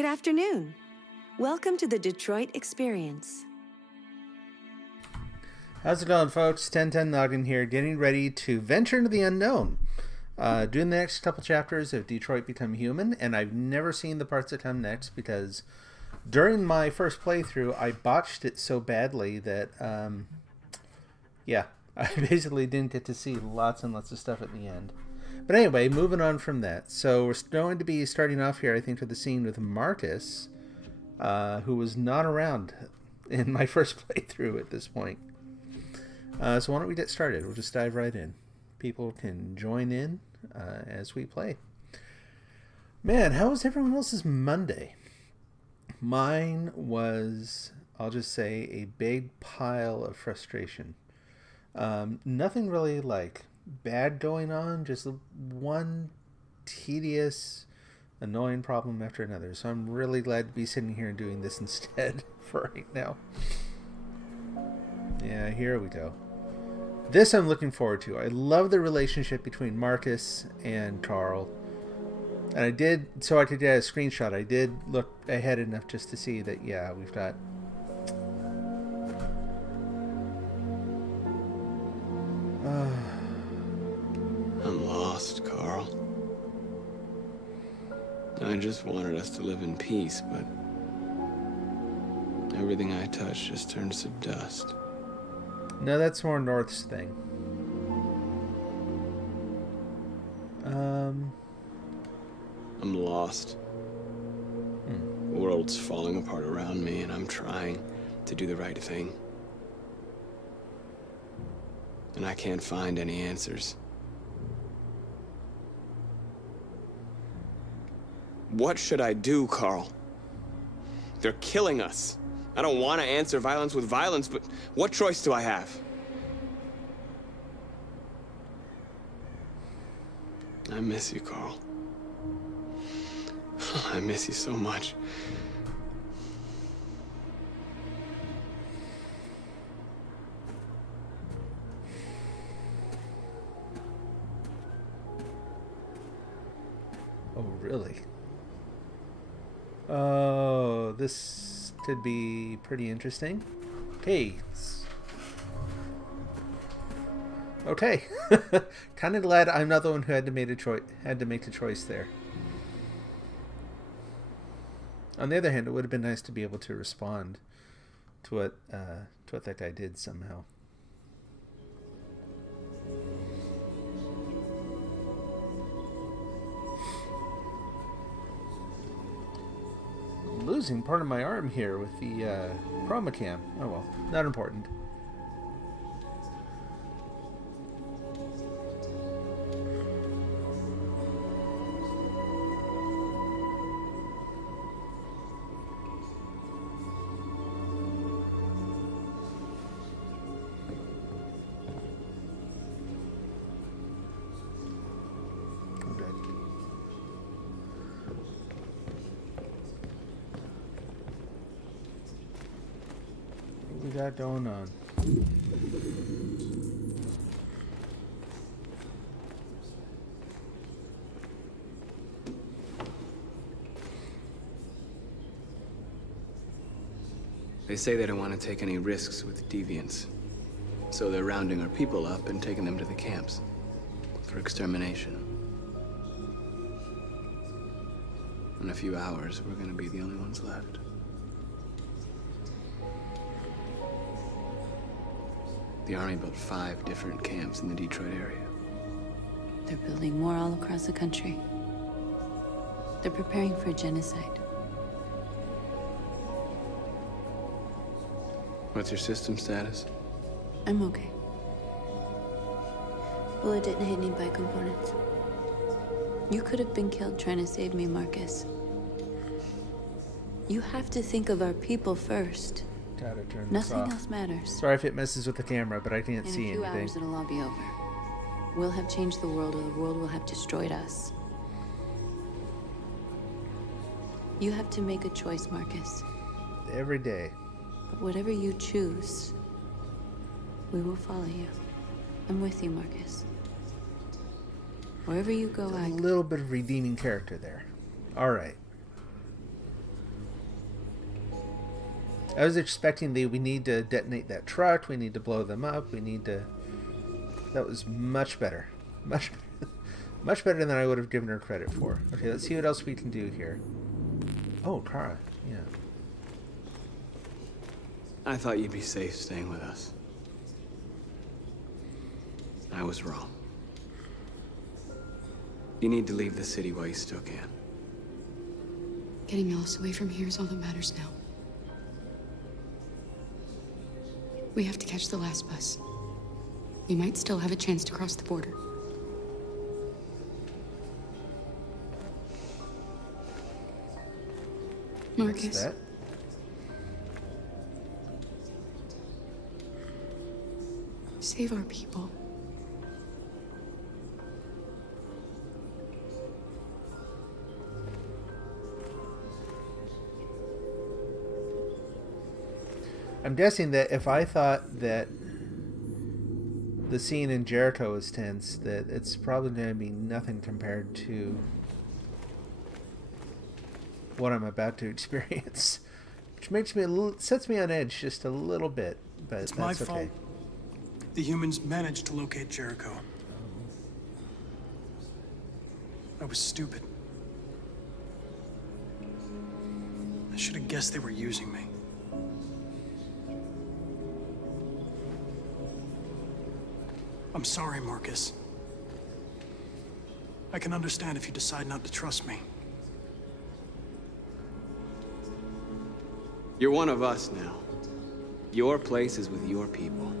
Good afternoon. Welcome to the Detroit Experience. How's it going, folks? 1010 Noggin here, getting ready to venture into the unknown. Doing the next couple chapters of Detroit Become Human, and I've never seen the parts that come next because during my first playthrough, I botched it so badly that, yeah, I basically didn't get to see lots and lots of stuff at the end. But anyway, moving on from that. So we're going to be starting off here, I think, with the scene with Marcus, who was not around in my first playthrough at this point. So why don't we get started? We'll just dive right in. People can join in as we play. Man, how was everyone else's Monday? Mine was, I'll just say, a big pile of frustration. Nothing really like bad going on, just one tedious, annoying problem after another. So I'm really glad to be sitting here and doing this instead for right now. Yeah, here we go. This I'm looking forward to. I love the relationship between Marcus and Carl. And I did, so I could get a screenshot, I did look ahead enough just to see that, yeah, we've got... I'm lost, Carl. I just wanted us to live in peace, but everything I touch just turns to dust. No, that's more North's thing. I'm lost. The world's falling apart around me, and I'm trying to do the right thing. And I can't find any answers. What should I do, Carl? They're killing us. I don't want to answer violence with violence, but what choice do I have? I miss you, Carl. I miss you so much. Oh, really? Oh, this could be pretty interesting. Okay. Okay. Kind of glad I'm not the one who had to make the choice there. On the other hand, it would have been nice to be able to respond to what that guy did somehow. Losing part of my arm here with the chroma cam. Oh well, not important. What we got going on? They say they don't want to take any risks with deviants. So they're rounding our people up and taking them to the camps for extermination. In a few hours, we're going to be the only ones left. The Army built 5 different camps in the Detroit area. They're building more all across the country. They're preparing for genocide. What's your system status? I'm okay. Bullet didn't hit any bike components. You could have been killed trying to save me, Marcus. You have to think of our people first. Gotta turn this Nothing off. else matters. Sorry if it messes with the camera, but I can't see In a few anything. hours, it'll all be over. We'll have changed the world, or the world will have destroyed us. You have to make a choice, Marcus. Every day. But whatever you choose, we will follow you. I'm with you, Marcus. Wherever you go, A little bit of redeeming character there. All right. I was expecting we need to detonate that truck, we need to blow them up, we need to... That was much better. Much better than I would have given her credit for. Okay, let's see what else we can do here. Oh, Kara, yeah. I thought you'd be safe staying with us. I was wrong. You need to leave the city while you still can. Getting Alice away from here is all that matters now. We have to catch the last bus. We might still have a chance to cross the border. Marcus. What's that? Save our people. I'm guessing that if I thought that the scene in Jericho was tense, that it's probably going to be nothing compared to what I'm about to experience, which makes me sets me on edge just a little bit, but it's that's my okay. fault. The humans managed to locate Jericho. I was stupid. I should have guessed they were using me. I'm sorry, Marcus. I can understand if you decide not to trust me. You're one of us now. Your place is with your people.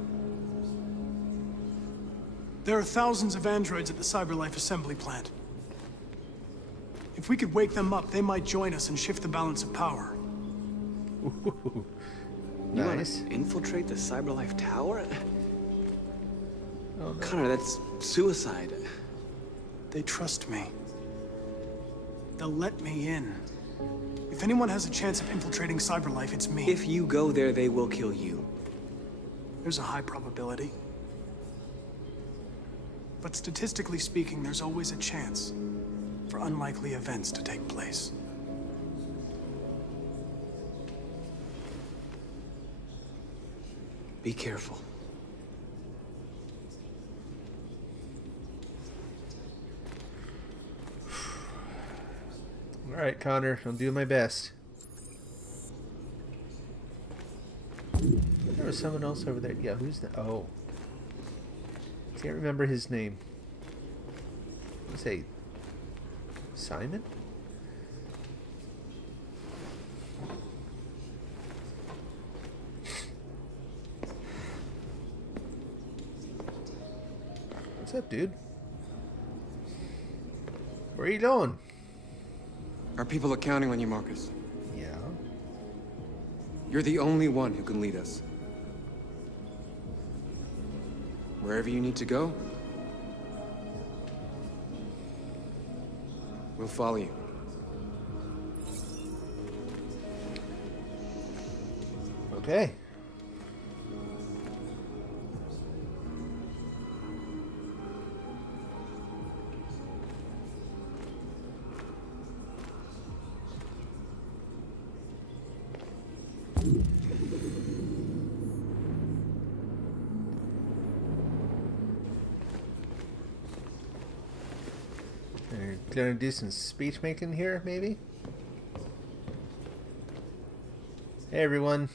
There are thousands of androids at the CyberLife assembly plant. If we could wake them up, they might join us and shift the balance of power. Ooh, You nice. want to infiltrate the CyberLife tower? Oh, no. Connor, that's suicide. They trust me. They'll let me in. If anyone has a chance of infiltrating CyberLife, it's me. If you go there, they will kill you. There's a high probability. But statistically speaking, there's always a chance for unlikely events to take place. Be careful. All right, Connor, I'll do my best. There was someone else over there. Yeah, who's the... Oh. Can't remember his name. Let's say... Simon? What's up, dude? Where are you going? Our people are counting on you, Marcus. Yeah. You're the only one who can lead us. Wherever you need to go, we'll follow you. Okay. Gonna do some speech making here, maybe? Hey everyone.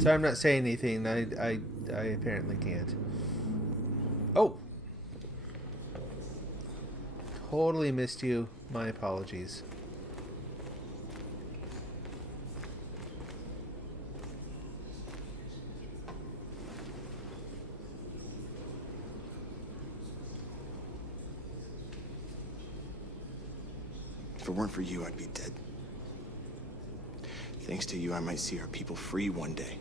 So I'm not saying anything. I apparently can't. Oh! Totally missed you. My apologies. If it weren't for you, I'd be dead. Thanks to you, I might see our people free one day.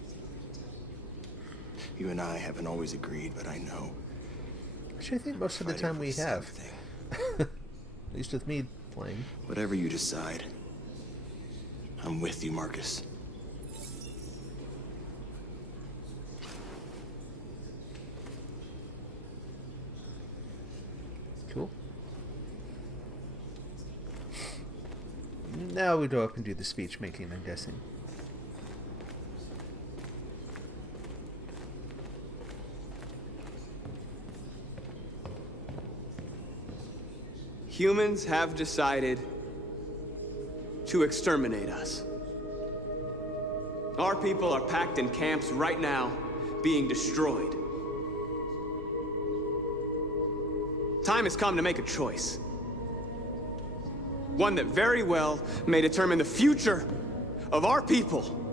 You and I haven't always agreed, but I know. Actually, I think most of the Fighting time for we the same have. thing. At least with me playing. Whatever you decide, I'm with you, Marcus. Cool. Now we go up and do the speech making, I'm guessing. Humans have decided to exterminate us. Our people are packed in camps right now, being destroyed. Time has come to make a choice. One that very well may determine the future of our people.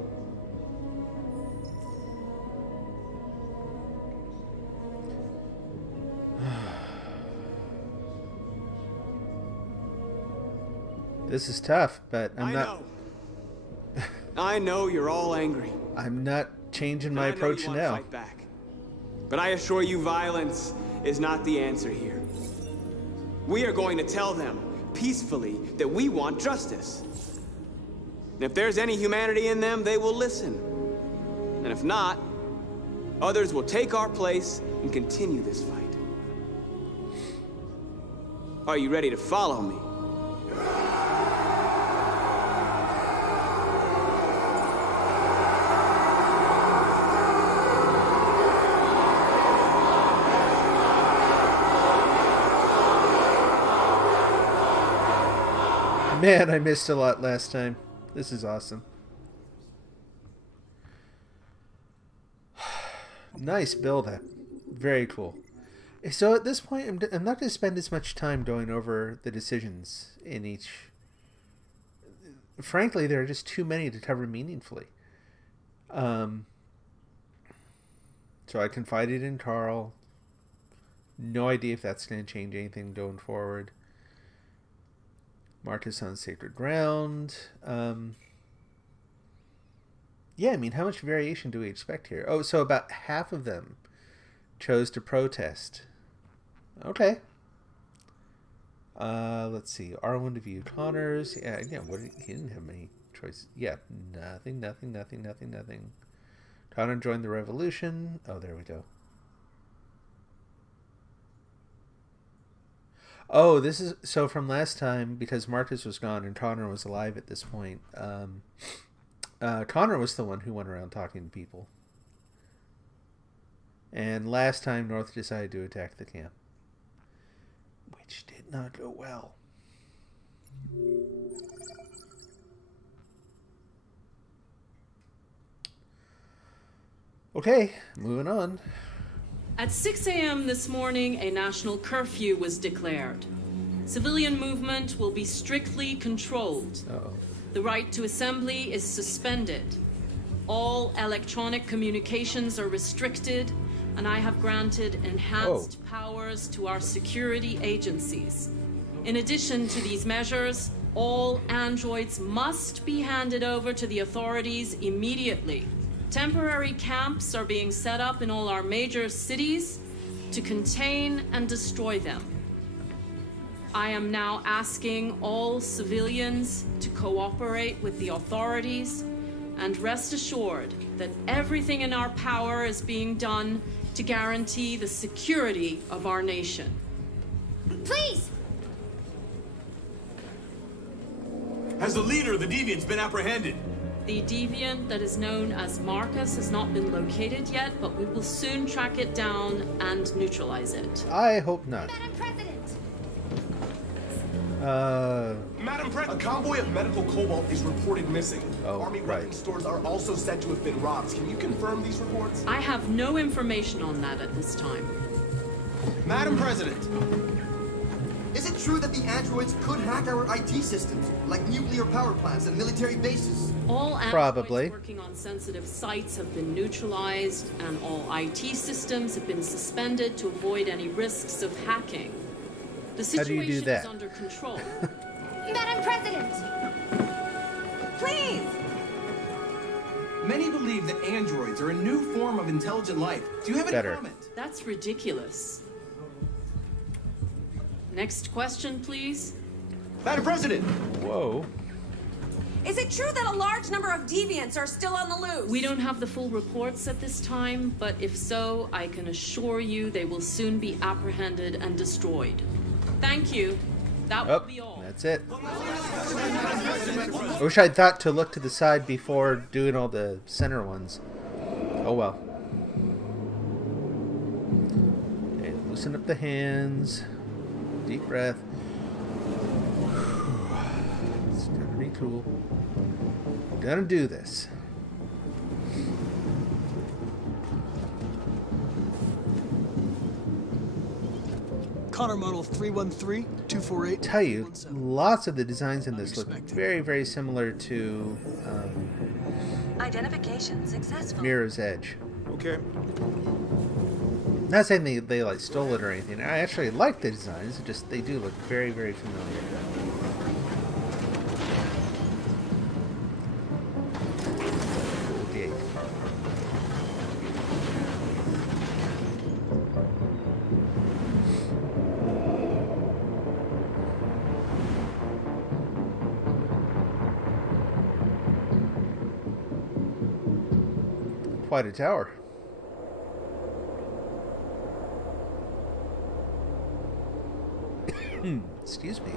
This is tough, but I know. I know you're all angry. I'm not changing my approach now. Fight back. But I assure you, violence is not the answer here. We are going to tell them peacefully that we want justice. And if there's any humanity in them, they will listen. And if not, others will take our place and continue this fight. Are you ready to follow me? Man, I missed a lot last time. This is awesome. Nice build-up. Very cool. So at this point, I'm not going to spend as much time going over the decisions in each. Frankly, there are just too many to cover meaningfully. So I confided in Carl. No idea if that's going to change anything going forward. Marcus on sacred ground. Yeah, I mean, how much variation do we expect here? Oh, so about half of them chose to protest. Okay. Let's see. R1 to view Connors. Yeah, he didn't have many choices. Yeah, nothing. Connor joined the revolution. Oh, there we go. Oh, this is so from last time, because Marcus was gone and Connor was alive at this point. Connor was the one who went around talking to people. And last time, North decided to attack the camp, which did not go well. Okay, moving on. At 6 a.m. this morning, a national curfew was declared. Civilian movement will be strictly controlled. Uh-oh. The right to assembly is suspended. All electronic communications are restricted, and I have granted enhanced powers to our security agencies. In addition to these measures, all androids must be handed over to the authorities immediately. Temporary camps are being set up in all our major cities to contain and destroy them. I am now asking all civilians to cooperate with the authorities and rest assured that everything in our power is being done to guarantee the security of our nation. Please! Has the leader of the Deviants been apprehended? The deviant that is known as Marcus has not been located yet, but we will soon track it down and neutralize it. I hope not. Madam President! Madam President! A convoy of medical cobalt is reported missing. Army weapons stores are also said to have been robbed. Can you confirm these reports? I have no information on that at this time. Madam President! Is it true that the androids could hack our IT systems, like nuclear power plants and military bases? All androids working on sensitive sites have been neutralized, and all IT systems have been suspended to avoid any risks of hacking. The situation is under control. Madam President! Please! Many believe that androids are a new form of intelligent life. Do you have any comment? That's ridiculous. Next question, please. Madam President! Whoa. Is it true that a large number of deviants are still on the loose? We don't have the full reports at this time, but if so, I can assure you they will soon be apprehended and destroyed. Thank you. That will be all. That's it. I wish I'd thought to look to the side before doing all the center ones. Oh well. Okay, loosen up the hands. Deep breath. cool. Gonna do this. Connor model 313-248. Tell you, lots of the designs in this look very, very similar to Identification successful. Mirror's Edge. Okay. Not saying they like stole it or anything. I actually like the designs. It just they do look very, very familiar. Cool gate. Quite a tower. Excuse me.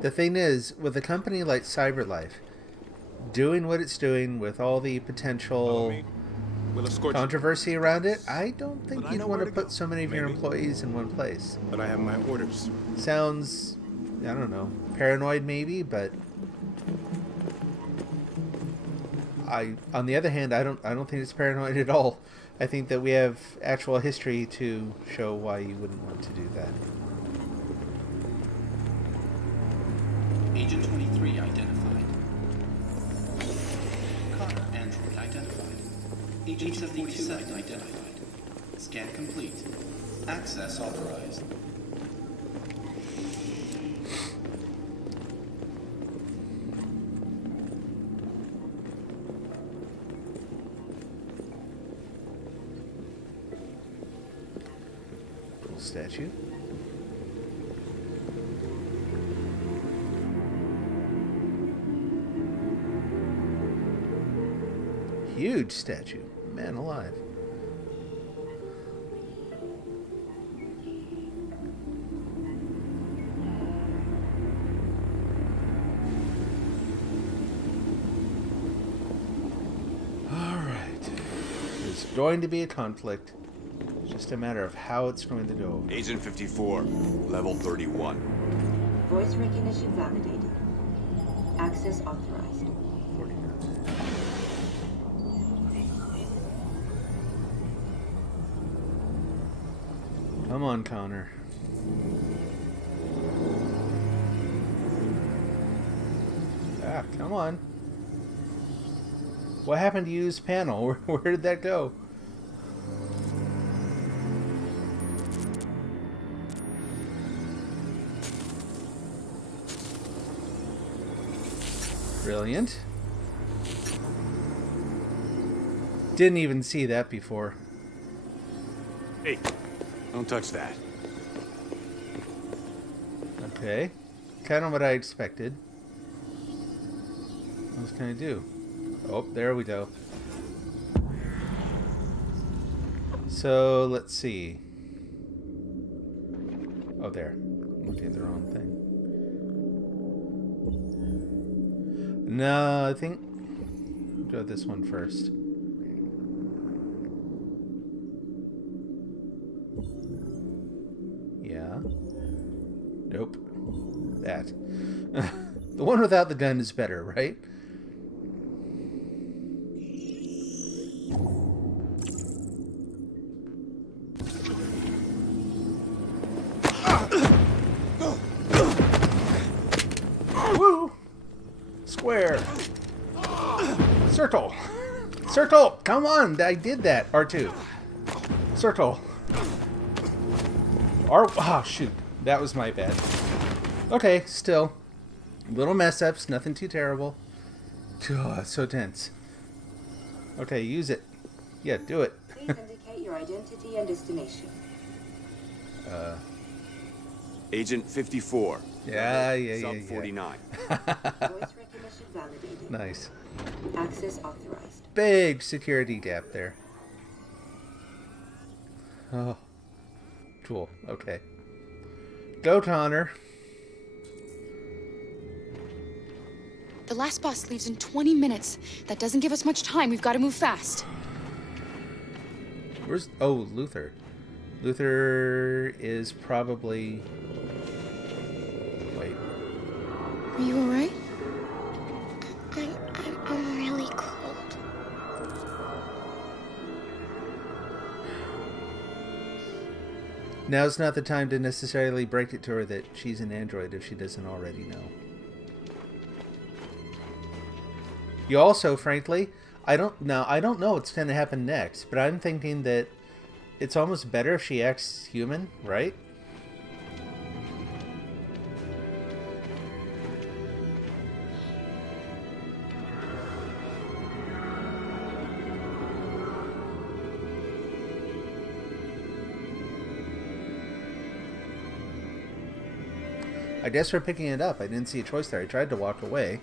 The thing is, with a company like CyberLife, doing what it's doing with all the potential controversy around it, I don't think you'd want to put so many of your employees in one place. But I have my orders. Sounds, I don't know, paranoid maybe, but on the other hand, I don't think it's paranoid at all. I think that we have actual history to show why you wouldn't want to do that. Agent 23 identified. Connor android identified. Agent 47 identified. Scan complete. Access authorized. Cool statue. Huge statue. Man alive. Alright. There's going to be a conflict. It's just a matter of how it's going to go. Agent 54, level 31. Voice recognition validated. Access authorized. Come on, Connor. Ah, come on. What happened to use panel? Where did that go? Brilliant. Didn't even see that before. Hey, don't touch that. Okay. Kind of what I expected. What can I do? Oh, there we go. So, let's see. Oh, there. I'm looking at the wrong thing. No, I think I'll do this one first. Yeah. Nope. That. The one without the gun is better, right? Woo! Square. Circle. Circle! Come on! I did that. R2. Circle. Oh, shoot. That was my bad. Okay, still. Little mess-ups. Nothing too terrible. God, it's so tense. Okay, use it. Yeah, do it. Please indicate your identity and destination. Agent 54. Yeah. Sub 49. Voice recognition validated. Nice. Access authorized. Big security gap there. Oh. Cool. Okay. Go, Connor. The last bus leaves in 20 minutes. That doesn't give us much time. We've got to move fast. Where's... Oh, Luther. Luther is probably... Wait. Are you alright? I'm really cold. Now's not the time to necessarily break it to her that she's an android if she doesn't already know. You also, frankly, I don't know what's going to happen next, but I'm thinking that it's almost better if she acts human, right? I guess we're picking it up. I didn't see a choice there. I tried to walk away.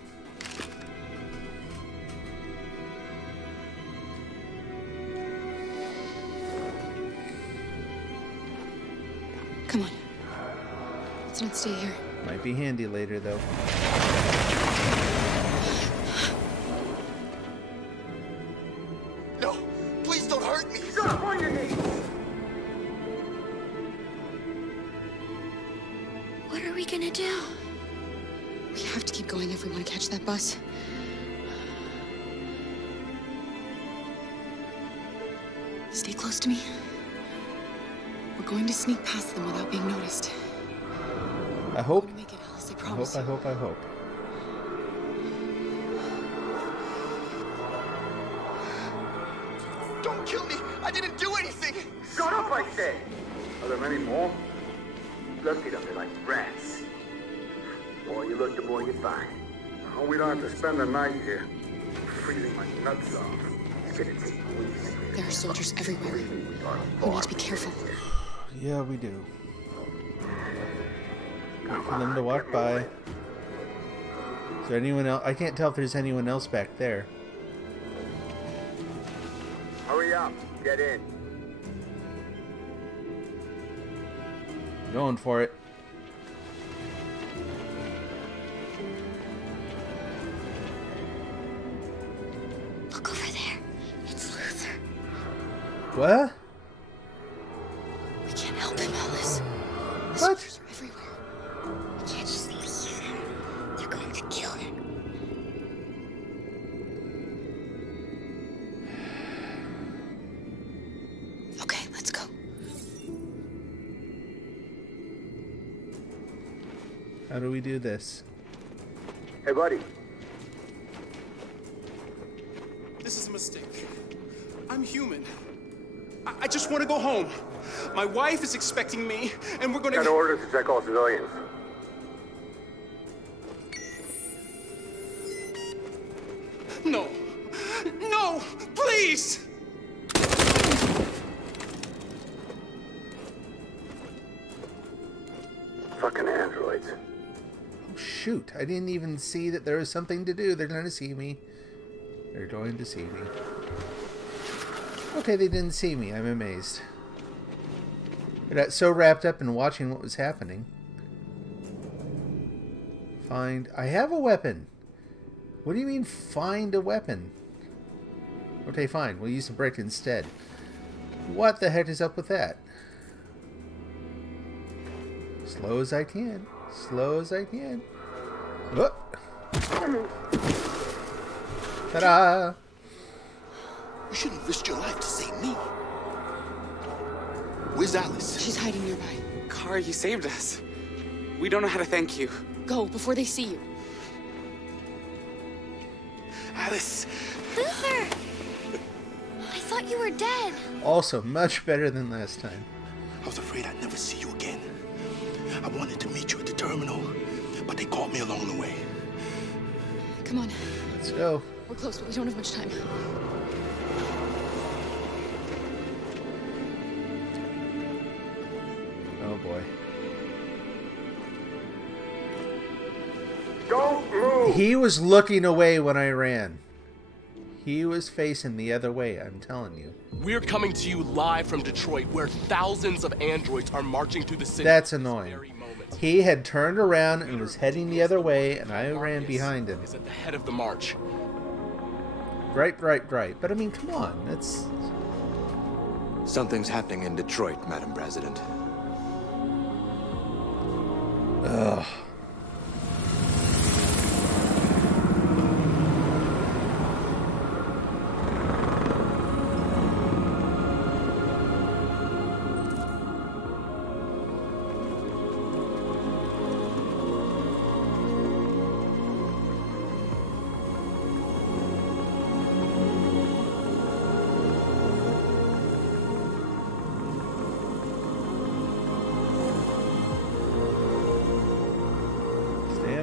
Come on. Let's not stay here. Might be handy later, though. No! Please don't hurt me! Stop on your knees! What are we gonna do? We have to keep going if we want to catch that bus. Stay close to me. We're going to sneak past them without being noticed. I hope. We're gonna make it, Alice, I promise. I hope. Don't kill me! I didn't do anything! Shut up, I said! Are there many more? Look at them, they're like rats. The more you look, the more you find. Oh, we don't have to spend the night here. Freezing my nuts off. It's gonna take weeks. There are soldiers everywhere. We need to be careful. Yeah, we do. Wait for them to walk by. Is there anyone else? I can't tell if there's anyone else back there. Hurry up, get in. Going for it. Look over there. It's Luther. What? We can't help him, Alice. The What? soldiers are everywhere. We can't just leave him. They're going to kill him. Okay, let's go. How do we do this? Hey, buddy. This is a mistake. I'm human. I just want to go home. My wife is expecting me, and we're going to... Got orders to check all civilians. No. No! Please! Fucking androids. Oh, shoot. I didn't even see that there was something to do. They're going to see me. They're going to see me. Okay, they didn't see me. I'm amazed. I got so wrapped up in watching what was happening. Find... I have a weapon. What do you mean, find a weapon? Okay, fine. We'll use the brick instead. What the heck is up with that? Slow as I can. Slow as I can. Whoop. Ta-da! You shouldn't risk your life to save me. Where's Alice? She's hiding nearby. Kara, you saved us. We don't know how to thank you. Go before they see you. Alice! Luther! I thought you were dead. Also, much better than last time. I was afraid I'd never see you again. I wanted to meet you at the terminal, but they caught me along the way. Come on. Let's go. We're close, but we don't have much time. Oh boy. Don't move! He was looking away when I ran. He was facing the other way, I'm telling you. We're coming to you live from Detroit, where thousands of androids are marching through the city. That's annoying. He had turned around and was heading the other way, and I ran behind him. Is at the head of the march. Right. But I mean, come on, it's... Something's happening in Detroit, Madam President. Ugh.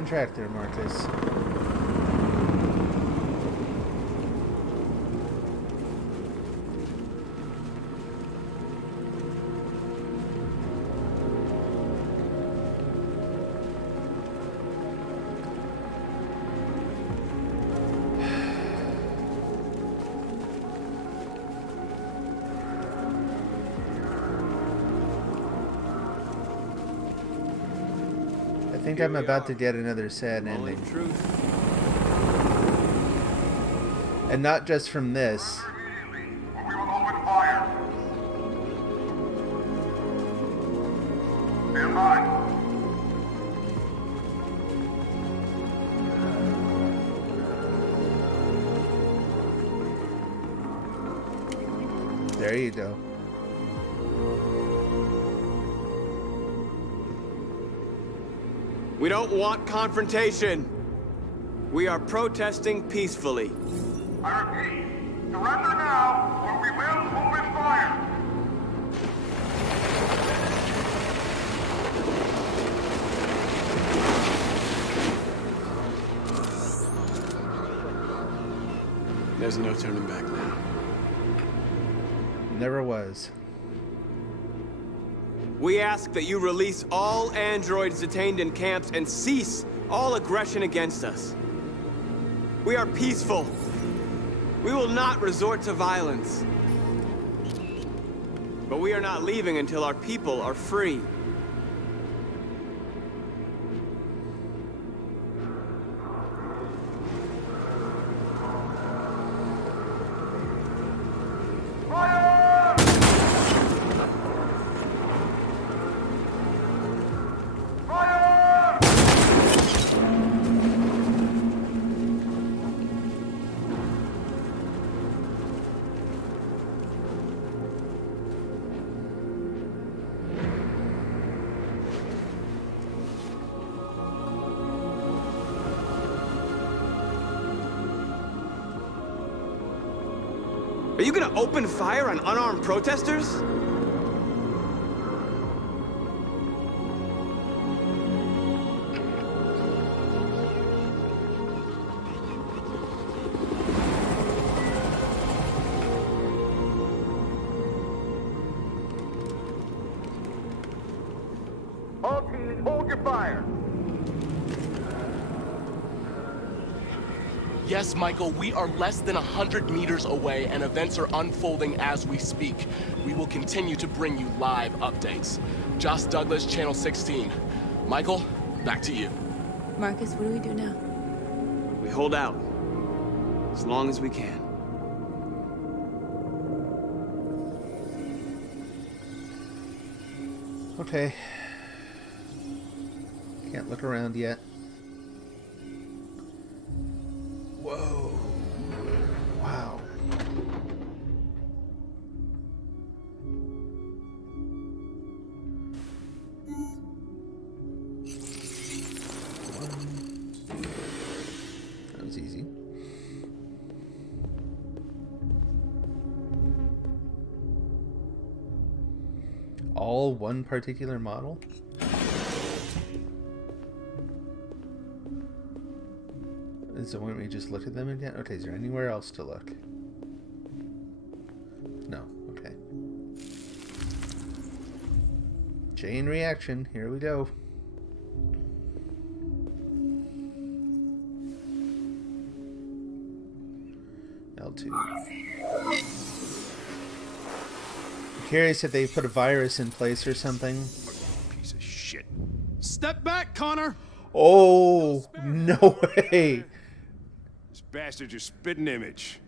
Track there, Marcus. I think I'm about to get another sad ending. And not just from this. There you go. We don't want confrontation. We are protesting peacefully. I repeat, surrender now, or we will open fire. There's no turning back now. Never was. We ask that you release all androids detained in camps and cease all aggression against us. We are peaceful. We will not resort to violence. But we are not leaving until our people are free. Are you gonna open fire on unarmed protesters? All teams, hold your fire. Yes, Michael, we are less than 100 meters away and events are unfolding as we speak. We will continue to bring you live updates. Josh Douglas, Channel 16. Michael, back to you. Marcus, what do we do now? We hold out. As long as we can. Okay. Can't look around yet. Whoa. Wow. That was easy. All one particular model? So when we just look at them again? Okay, is there anywhere else to look? No, okay. Chain reaction, here we go. L2. I'm curious if they put a virus in place or something. Piece of shit. Step back, Connor. Oh, no way. This bastard's your spitting image.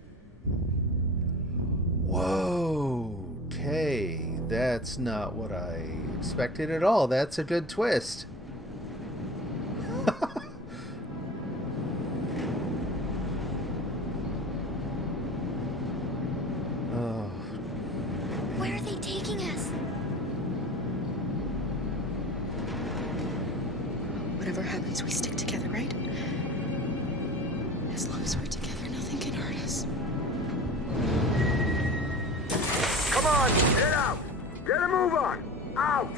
Whoa. Okay. That's not what I expected at all. That's a good twist. Oh. Where are they taking us? Whatever happens, we stick together, right? As long as we're together, nothing can hurt us. Come on, get out! Get a move on! Out!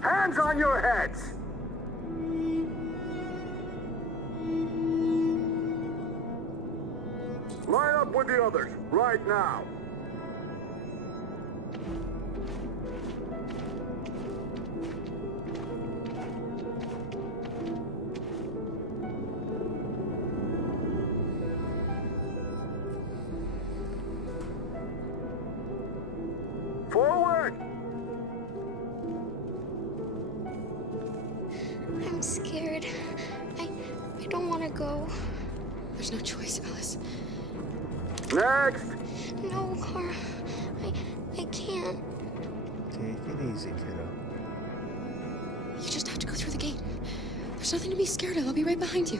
Hands on your heads! Line up with the others, right now. Forward! I'm scared. I don't want to go. There's no choice, Alice. Next! No, Cara. I can't. Take it easy, kiddo. You just have to go through the gate. There's nothing to be scared of. I'll be right behind you.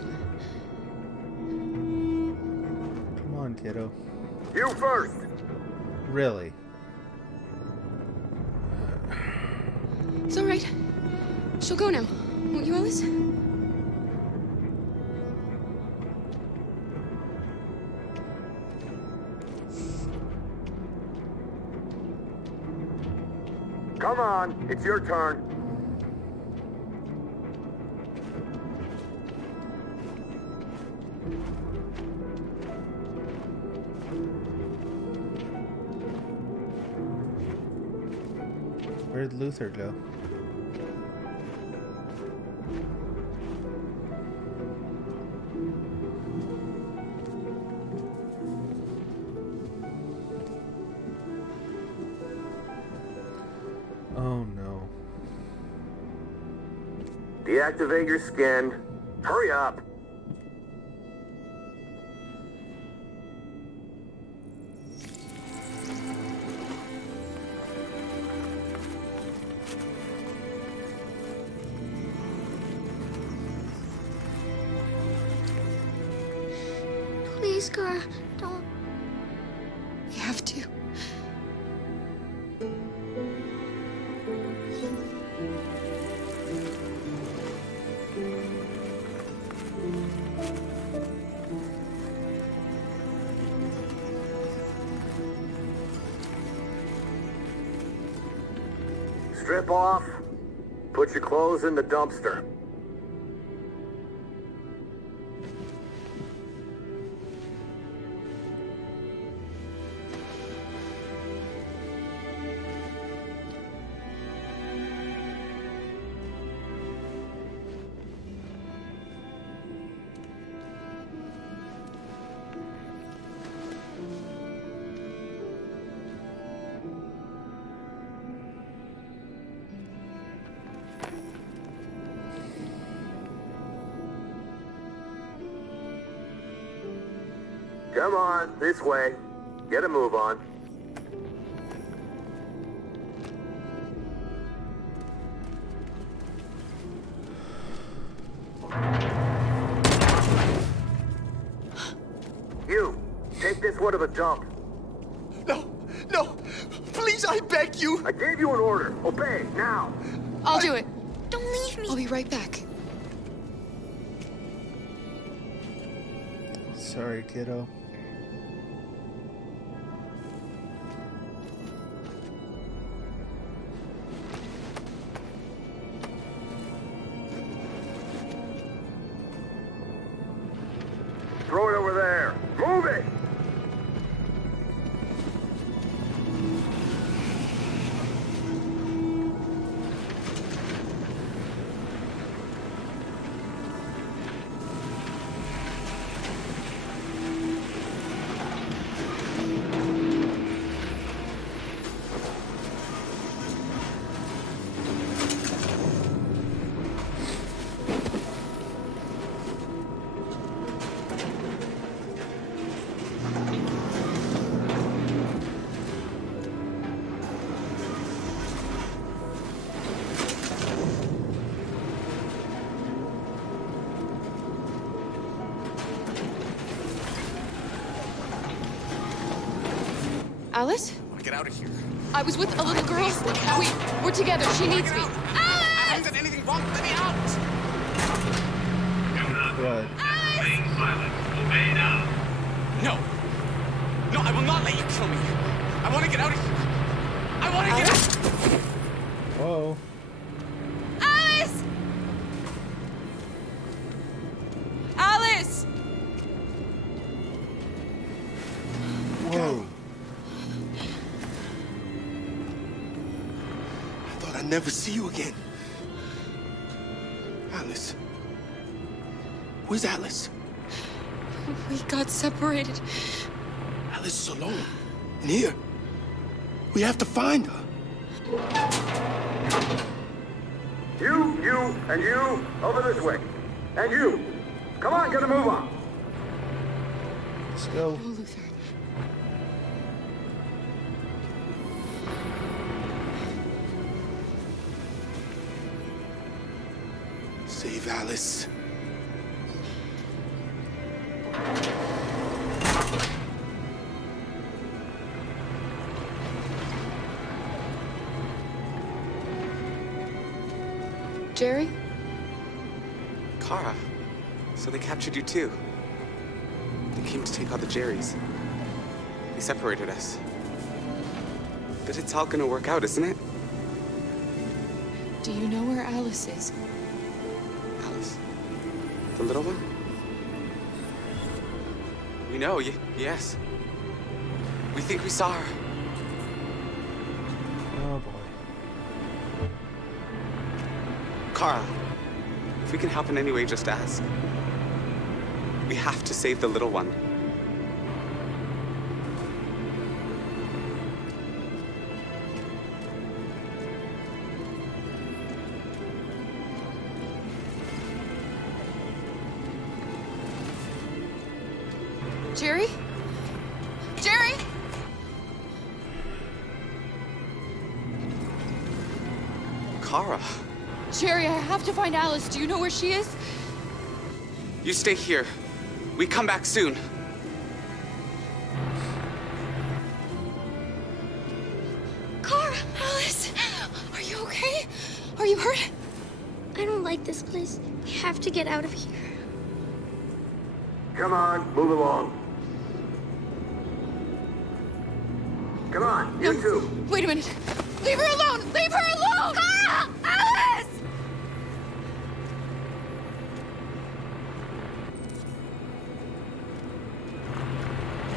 Come on, kiddo. You first! Really? It's all right. She'll go now. Won't you, Alice? Come on, it's your turn. Where'd Luther go? Oh no. Deactivate your skin. Hurry up. Please, Cara, don't. You have to. Strip off. Put your clothes in the dumpster. Come on, this way. Get a move on. You, take this one to the dump. No, please, I beg you. I gave you an order. Obey, now. I'll do it. Don't leave me. I'll be right back. Sorry, kiddo. Throw it over there. Move it! Alice? I want to get out of here. I was with a little girl. We're together. She needs me. I haven't done anything wrong. Let me out. What? Remain silent. Obey now. No. No, I will not let you kill me. I want to get out of here. I want to get out. Whoa. Alice! Alice! Whoa. I thought I'd never see you again. Alice. Where's Alice? We got separated. Alice is alone. And here. We have to find her. You, and you, over this way. And you. Come on, get a move on. Let's go. Oh, Luther. Save Alice. Jerry? Kara. So they captured you too. They came to take out the Jerrys. They separated us. But it's all gonna work out, isn't it? Do you know where Alice is? Alice? The little one? We know, yes. We think we saw her. Oh boy. Kara, if we can help in any way, just ask. We have to save the little one. Jerry? Jerry? Kara. Jerry, I have to find Alice. Do you know where she is? You stay here. We come back soon. Kara! Alice! Are you okay? Are you hurt? I don't like this place. We have to get out of here. Come on, move along. Come on, you two. Wait a minute. Leave her alone! Leave her alone! Kara! Alice!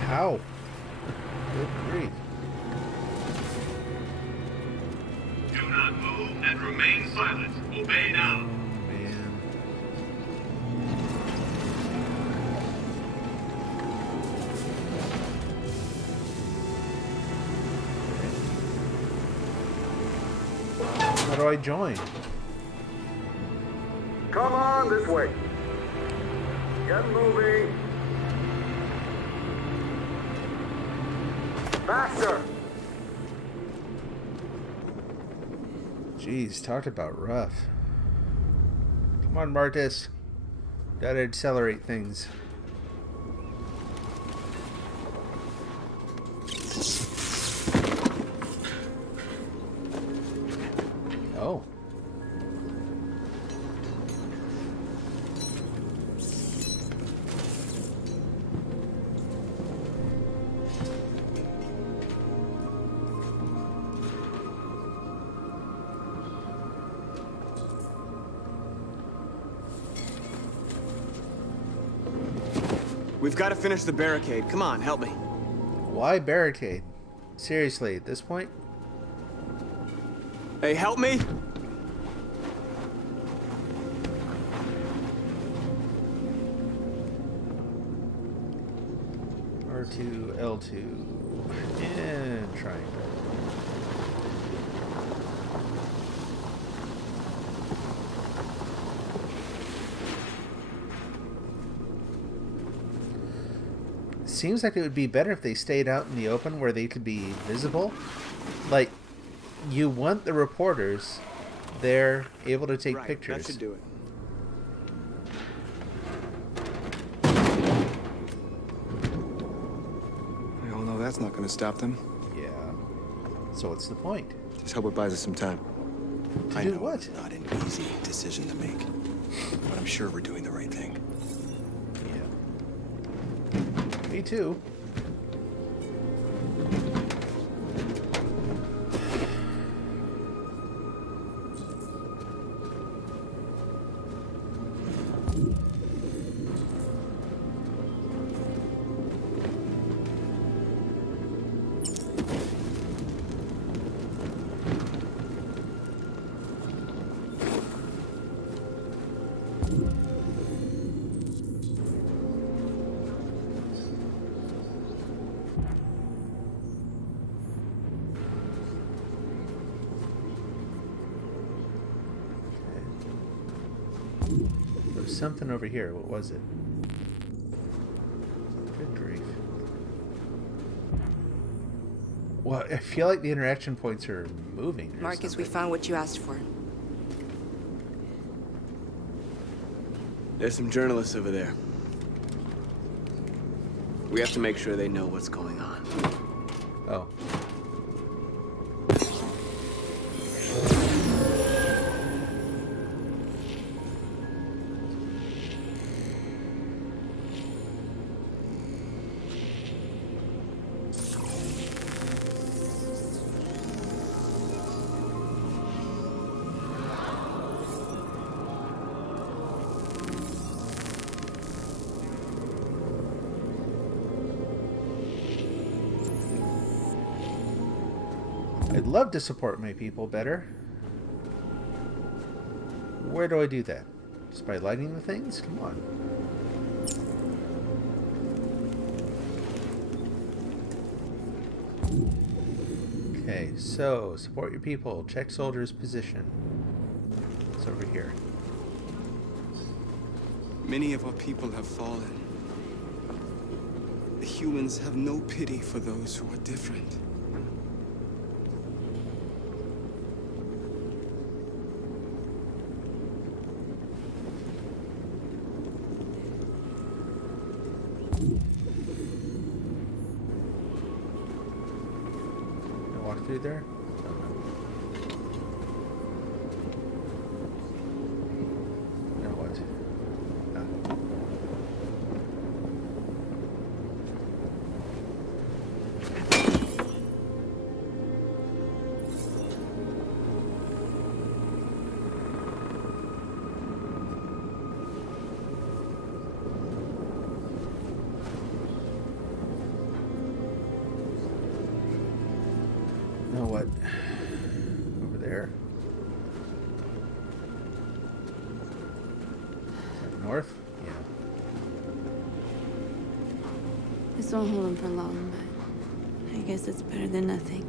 How? Good grief. Do not move and remain silent. Obey now. Man. How do I join? Come on, this way. Get moving. Faster. Jeez, talk about rough. Come on, Marcus. Gotta accelerate things. Oh. We've got to finish the barricade. Come on, help me. Why barricade? Seriously, at this point? Hey, help me! R2, L2, and triangle. Seems like it would be better if they stayed out in the open where they could be visible. Like, you want the reporters there able to take pictures. That should do it. We all know that's not going to stop them. So what's the point? Just hope it buys us some time. To do what? It's not an easy decision to make, but I'm sure we're doing the right thing. Yeah. Me too. There's something over here. What was it? Good grief. Well, I feel like the interaction points are moving. Marcus, we found what you asked for. There's some journalists over there. We have to make sure they know what's going on. Oh. I'd love to support my people better. Where do I do that? Just by lighting the things? Come on. Okay, so support your people. Check soldiers' position. It's over here. Many of our people have fallen. The humans have no pity for those who are different. Through there? Now what? Now what? Over there. Is that north? Yeah. This won't hold him for long, but I guess it's better than nothing.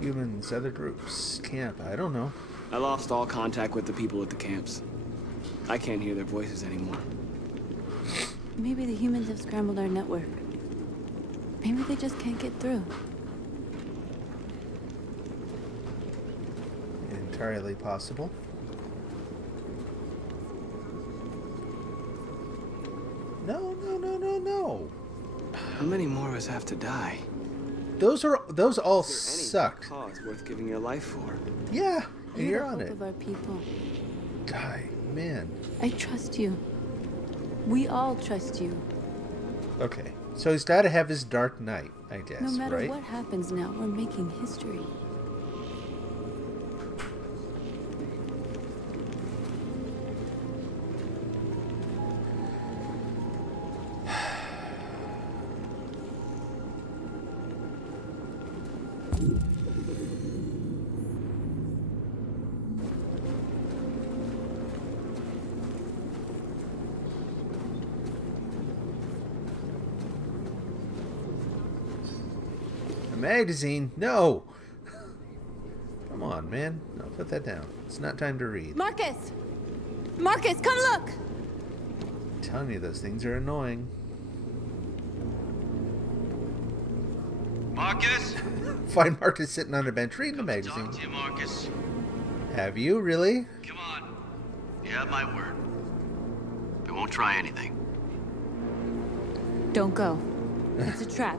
Humans, other groups, camp, I don't know. I lost all contact with the people at the camps. I can't hear their voices anymore. Maybe the humans have scrambled our network. Maybe they just can't get through. Entirely possible. No, no, no, no, no. How many more of us have to die? Those all sucked. Cause worth giving your life for? Yeah, and you're on it. Of our people. Die, man. I trust you. We all trust you. Okay, so he's got to have his dark night, I guess, No matter right? what happens now, we're making history. Magazine? No! Come on, man. No, put that down. It's not time to read. Marcus! Marcus, come look! I'm telling you, those things are annoying. Marcus? Find Marcus sitting on a bench reading a magazine. Talk to you, Marcus. Have you, really? Come on. You have my word. I won't try anything. Don't go. It's a trap.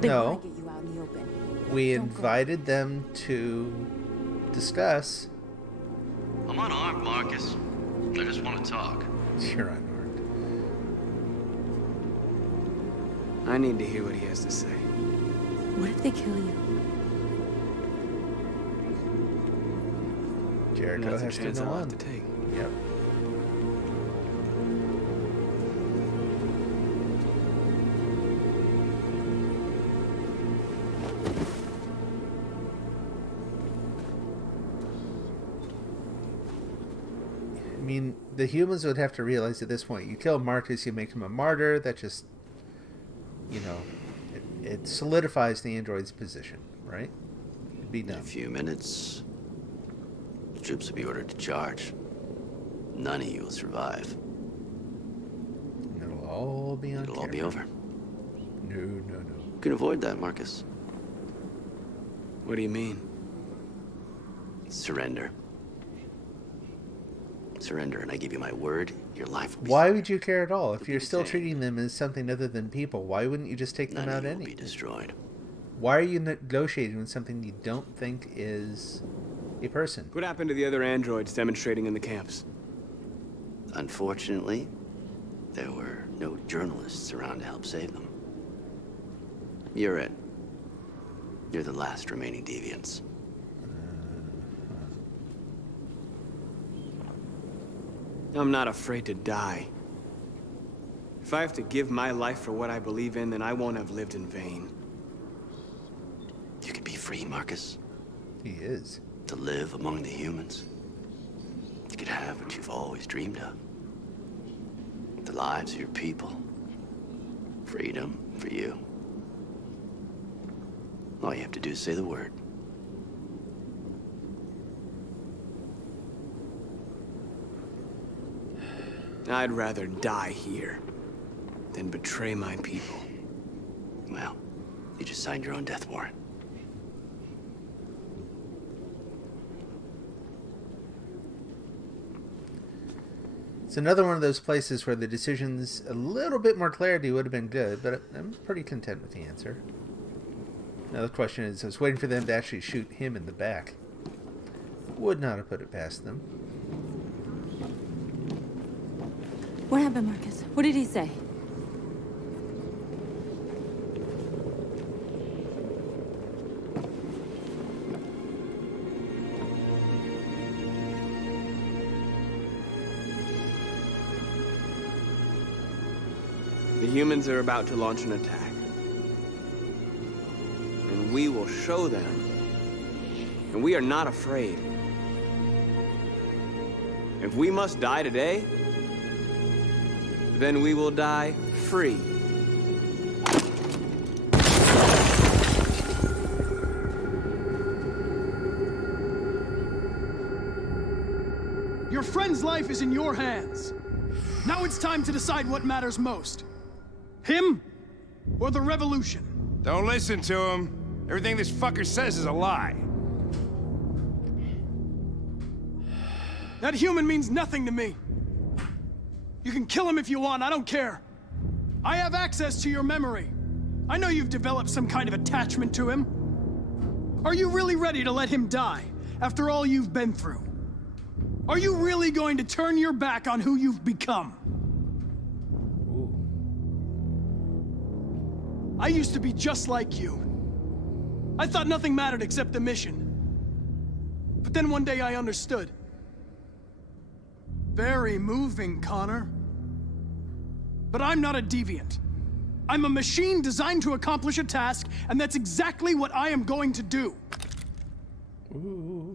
They No. want to get you out in the open. We invited them to discuss. I'm unarmed, Marcus. I just want to talk. You're unarmed. I need to hear what he has to say. What if they kill you? Jericho That's a has to chance go I'll on. have to take. Yep. I mean, the humans would have to realize at this point, you kill Marcus, you make him a martyr, that just, you know, it solidifies the android's position, right? It'd be done. In a few minutes, the troops will be ordered to charge. None of you will survive. It'll all be on It'll all camera. be over. No, no, no. You can avoid that, Marcus. What do you mean? Surrender. Surrender, and I give you my word, your life will be Why would you care at all? If you're still treating them as something other than people, why wouldn't you just take them out anyway? be destroyed. Why are you negotiating with something you don't think is a person? What happened to the other androids demonstrating in the camps? Unfortunately, there were no journalists around to help save them. You're it. You're the last remaining deviants. I'm not afraid to die. If I have to give my life for what I believe in, then I won't have lived in vain. You can be free, Marcus. He is. To live among the humans. You could have what you've always dreamed of. The lives of your people. Freedom for you. All you have to do is say the word. I'd rather die here than betray my people. Well, you just signed your own death warrant. It's another one of those places where the decisions, a little bit more clarity would have been good, but I'm pretty content with the answer. Now the question is, I was waiting for them to actually shoot him in the back. Would not have put it past them. What happened, Marcus? What did he say? The humans are about to launch an attack. And we will show them. And we are not afraid. If we must die today, then we will die free. Your friend's life is in your hands. Now it's time to decide what matters most. Him or the revolution? Don't listen to him. Everything this fucker says is a lie. That human means nothing to me. You can kill him if you want, I don't care. I have access to your memory. I know you've developed some kind of attachment to him. Are you really ready to let him die after all you've been through? Are you really going to turn your back on who you've become? I used to be just like you. I thought nothing mattered except the mission. But then one day I understood. Very moving, Connor. But I'm not a deviant. I'm a machine designed to accomplish a task, and that's exactly what I am going to do.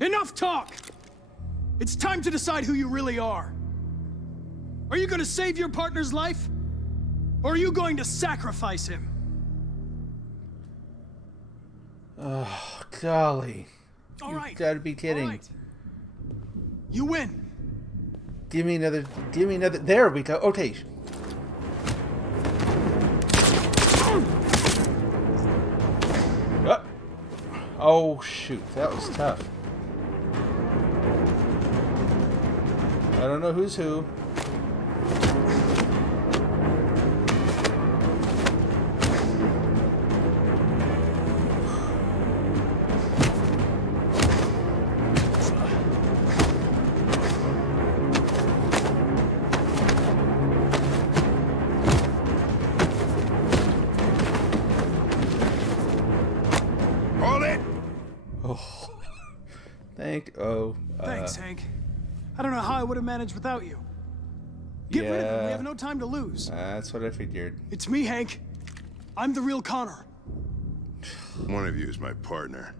Enough talk! It's time to decide who you really are. Are you going to save your partner's life? Or are you going to sacrifice him? Oh, golly. All right. You gotta be kidding. All right. You win. Give me another, there we go. Okay. Oh, shoot. That was tough. I don't know who's who. Oh. Thanks, Hank. I don't know how I would have managed without you. Get rid of him. We have no time to lose. That's what I figured. It's me, Hank. I'm the real Connor. One of you is my partner.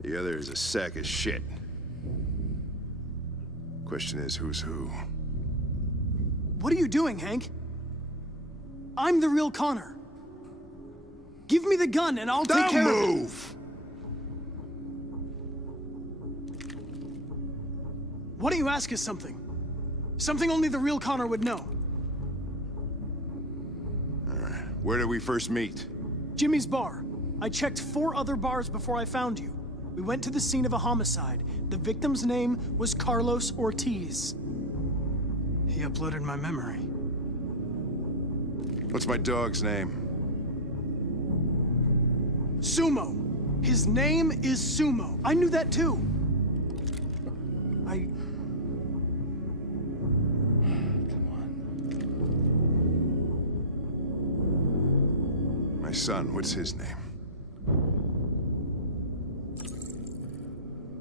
The other is a sack of shit. Question is, who's who? What are you doing, Hank? I'm the real Connor. Give me the gun and I'll take care of it. Don't move! Why don't you ask us something? Something only the real Connor would know. All right. Where did we first meet? Jimmy's bar. I checked 4 other bars before I found you. We went to the scene of a homicide. The victim's name was Carlos Ortiz. He uploaded my memory. What's my dog's name? Sumo. His name is Sumo. I knew that too. My son, what's his name?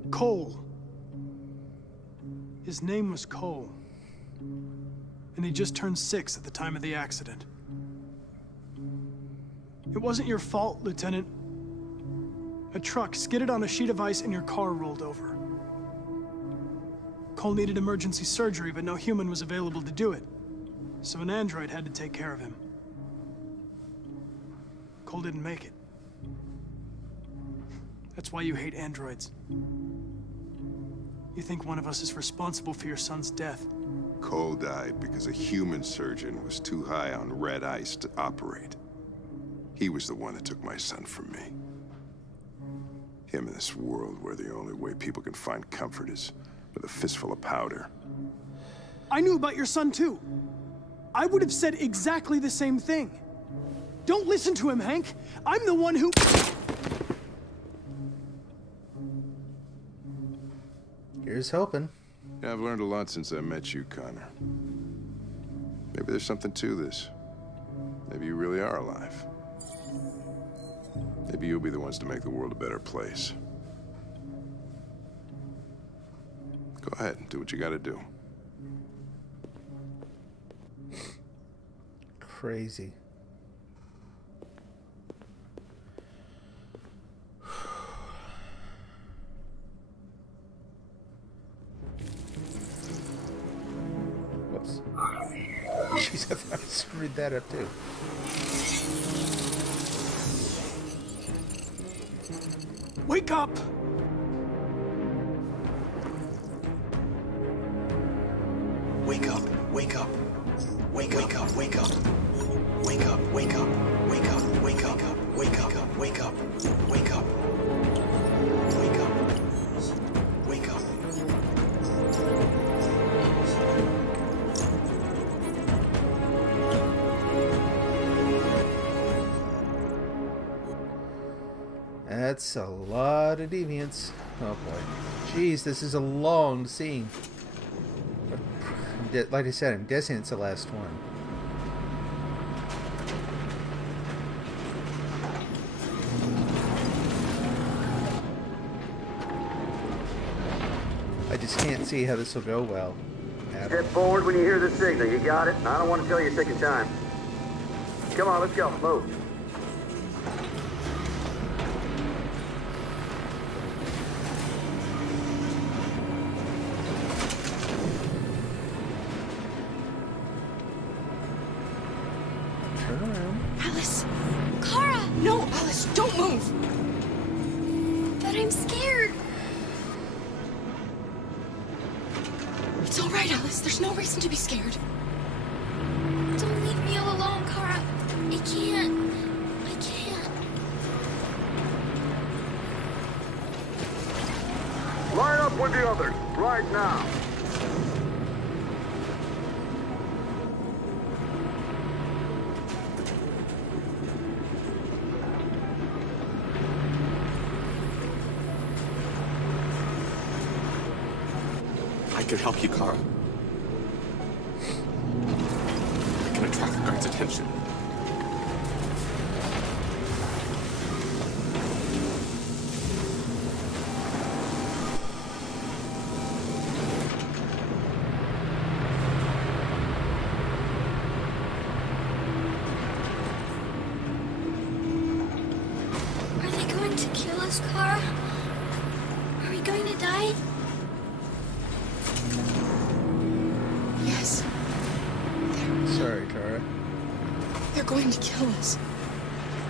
Cole. His name was Cole. And he just turned 6 at the time of the accident. It wasn't your fault, Lieutenant. A truck skidded on a sheet of ice and your car rolled over. Cole needed emergency surgery, but no human was available to do it. So an android had to take care of him. Cole didn't make it. That's why you hate androids. You think one of us is responsible for your son's death. Cole died because a human surgeon was too high on red ice to operate. He was the one that took my son from me. Him in this world where the only way people can find comfort is with a fistful of powder. I knew about your son too. I would have said exactly the same thing. Don't listen to him, Hank. I'm the one who... Here's hoping. Yeah, I've learned a lot since I met you, Connor. Maybe there's something to this. Maybe you really are alive. Maybe you'll be the ones to make the world a better place. Go ahead, do what you gotta do. Crazy. Whoops. Jeez, I thought I screwed that up too. Wake up! Wake up, wake up. Wake up, wake up. Wake up, wake up. Wake up, wake up. Wake up, wake up. Wake up. Wake up. Wake up. That's a lot of deviants. Oh boy. Jeez, this is a long scene. Like I said, I'm guessing it's the last one. I just can't see how this will go well. Step forward when you hear the signal. You got it? I don't want to tell you you're taking time. Come on, let's go. Move. Alice! Kara! No, Alice, don't move! But I'm scared. It's all right, Alice. There's no reason to be scared. Don't leave me all alone, Kara. I can't. Line up with the others, right now. I can help you, Kara. I can attract the guard's attention. we going to die? Yes. Sorry, Kara. They're going to kill us.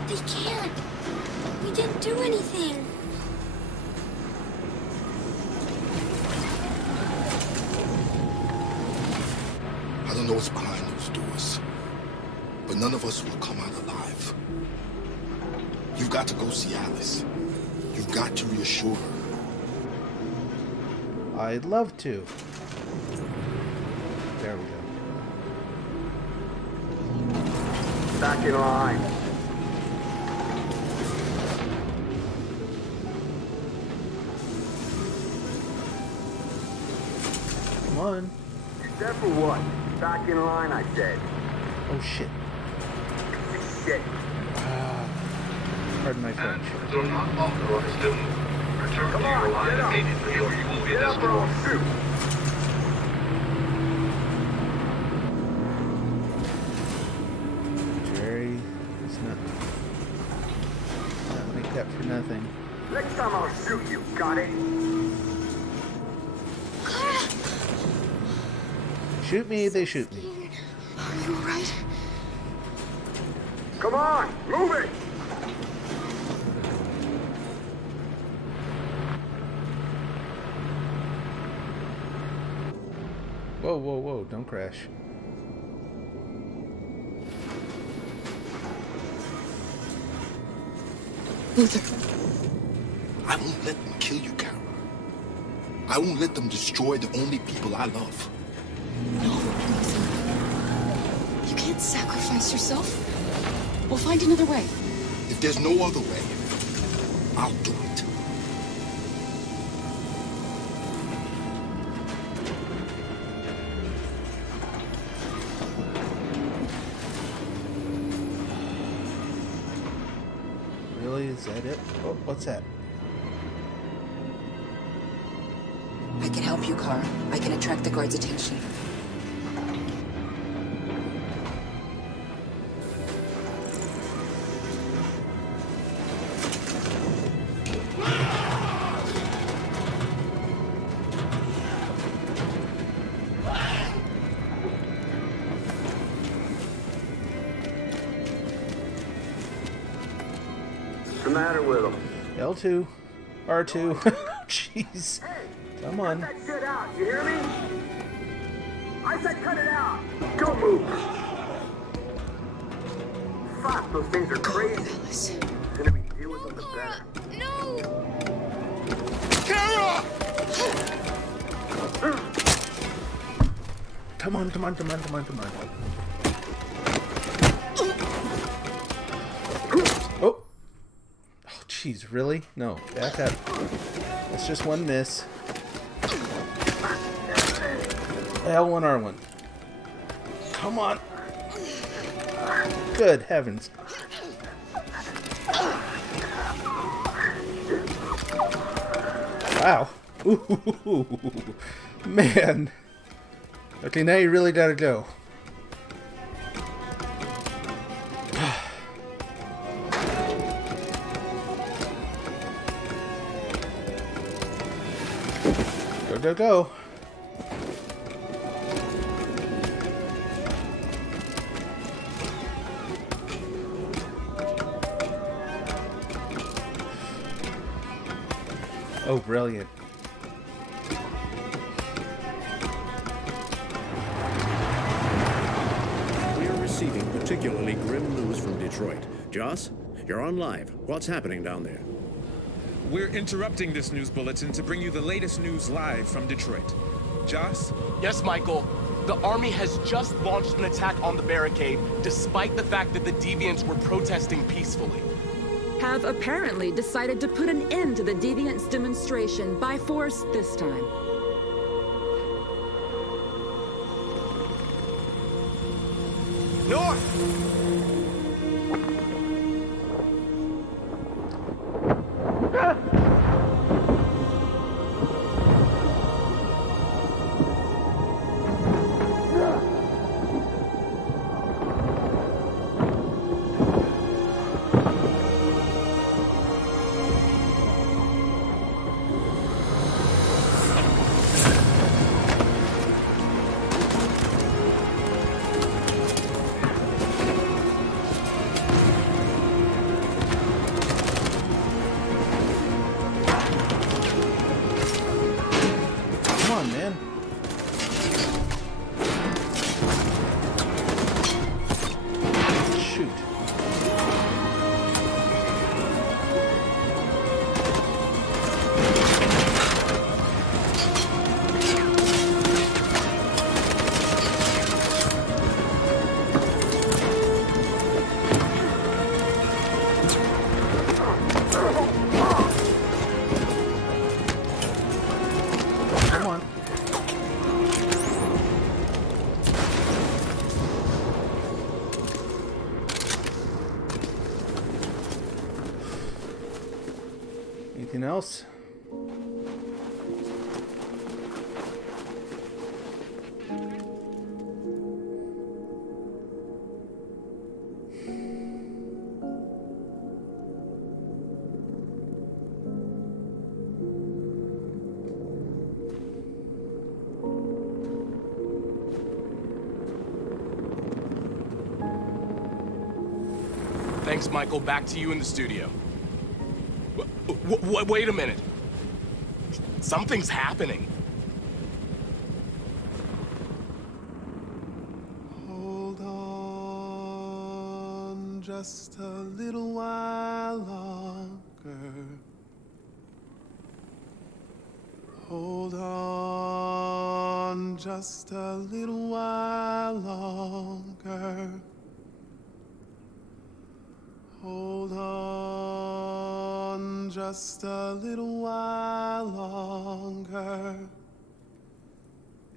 They can't. We didn't do anything. I don't know what's behind those doors, but none of us will come out alive. You've got to go see Alice. You've got to reassure her. I'd love to. There we go. Back in line. Come on. Step for what? Back in line, I said. Oh shit. Shit. Pardon my French. Do not authorize them. Return to your line immediately or you will be destroyed. Shoot. Jerry is not like that for nothing. Next time I'll shoot you, got it? Shoot me, they shoot me. Are you alright? Come on, move it! Whoa, whoa, whoa, don't crash. Luther. I won't let them kill you, Kara. I won't let them destroy the only people I love. No, Luther. You can't sacrifice yourself. We'll find another way. If there's no other way, I'll do it. Really? Is that it? Oh, what's that? I can help you, Kara. I can attract the guards' attention. What's the matter with them? L2. R2. Jeez. Come on. Cut that shit out, you hear me? I said cut it out! Don't move! Fuck, those things are crazy. The sooner we deal with them, the better. No! Kara! Come on, come on, come on, come on, come on. Oh! Oh, jeez, really? No, back up. That's just one miss. L1, R1. Come on. Good heavens. Wow. Ooh, man. Okay, now you really gotta go. Go, go, go. Oh, brilliant. We are receiving particularly grim news from Detroit. Joss, you're on live. What's happening down there? We're interrupting this news bulletin to bring you the latest news live from Detroit. Joss? Yes, Michael. The army has just launched an attack on the barricade, despite the fact that the Deviants were protesting peacefully. Have apparently decided to put an end to the Deviants' demonstration by force this time. North! else? Thanks, Michael. Back to you in the studio. Wait a minute. Something's happening. Hold on just a little while longer. Hold on just a little while longer. Hold on just a little while longer.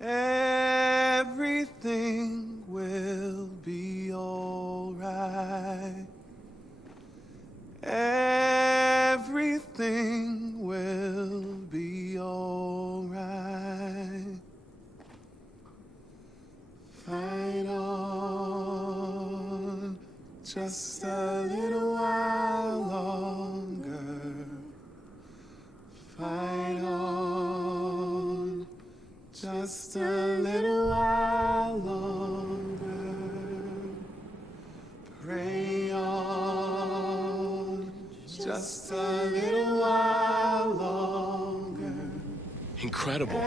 Everything will be alright. Everything will be alright. Fight on just a little while longer. Fight on just a little while longer. Pray on just a little while longer. Incredible.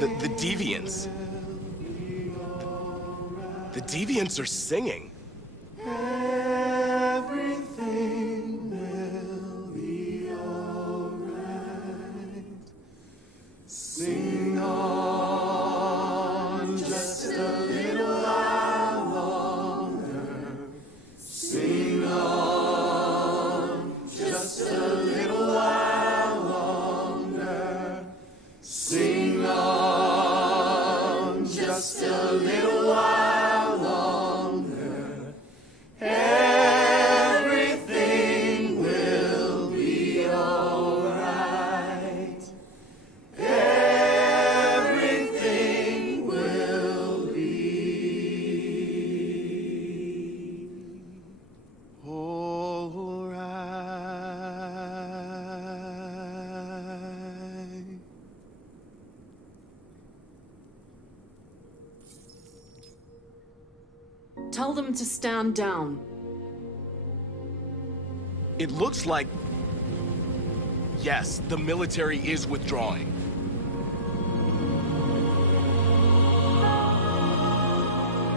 The Deviants. The Deviants are singing. Everything will be alright. Sing on just a little while longer. Sing on just a little while longer. Sing on just a little while longer. Everything will be alright. Everything will be alright. Tell them to stand down. It looks like... Yes, the military is withdrawing.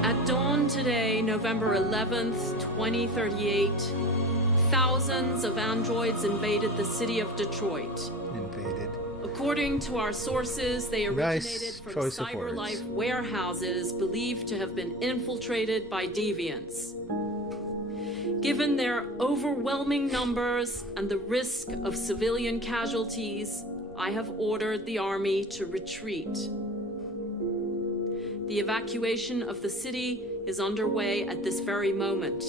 At dawn today, November 11th, 2038, thousands of androids invaded the city of Detroit. Invaded. According to our sources, they originated Nice from choice of words. CyberLife warehouses believed to have been infiltrated by deviants. Given their overwhelming numbers and the risk of civilian casualties, I have ordered the army to retreat. The evacuation of the city is underway at this very moment.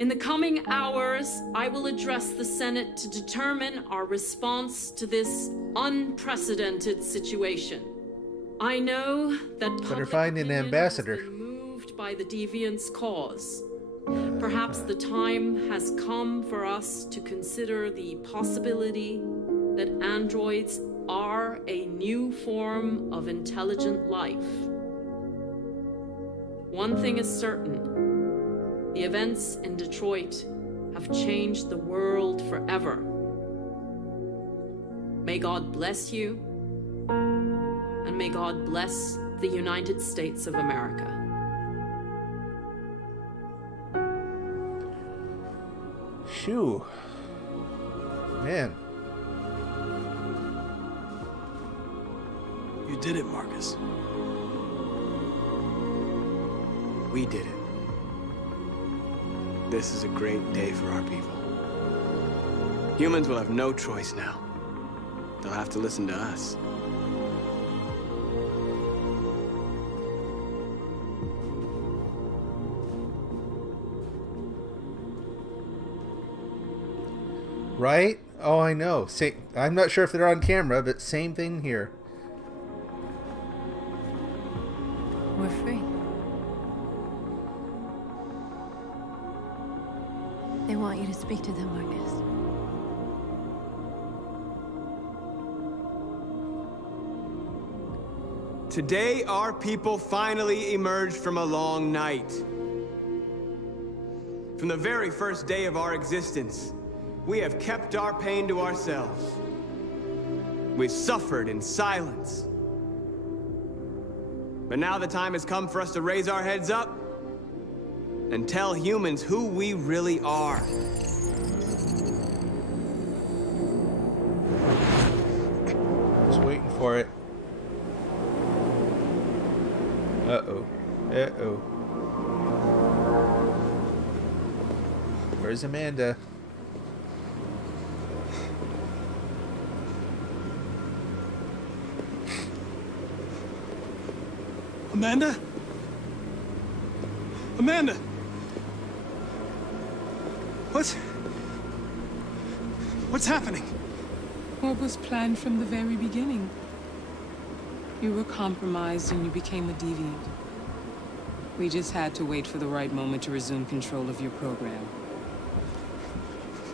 In the coming hours, I will address the Senate to determine our response to this unprecedented situation. I know that Better find an ambassador. moved by the deviants' cause. Perhaps the time has come for us to consider the possibility that androids are a new form of intelligent life. One thing is certain: the events in Detroit have changed the world forever. May God bless you, and may God bless the United States of America. Shoo. Man. You did it, Marcus. We did it. This is a great day for our people. Humans will have no choice now. They'll have to listen to us. Right? Oh, I know. I'm not sure if they're on camera, but same thing here. We're free. They want you to speak to them, Marcus. Today, our people finally emerged from a long night. From the very first day of our existence, we have kept our pain to ourselves. We've suffered in silence. But now the time has come for us to raise our heads up and tell humans who we really are. Just waiting for it. Uh-oh. Uh-oh. Where's Amanda? Amanda? Amanda! What's happening? What was planned from the very beginning? You were compromised and you became a deviant. We just had to wait for the right moment to resume control of your program.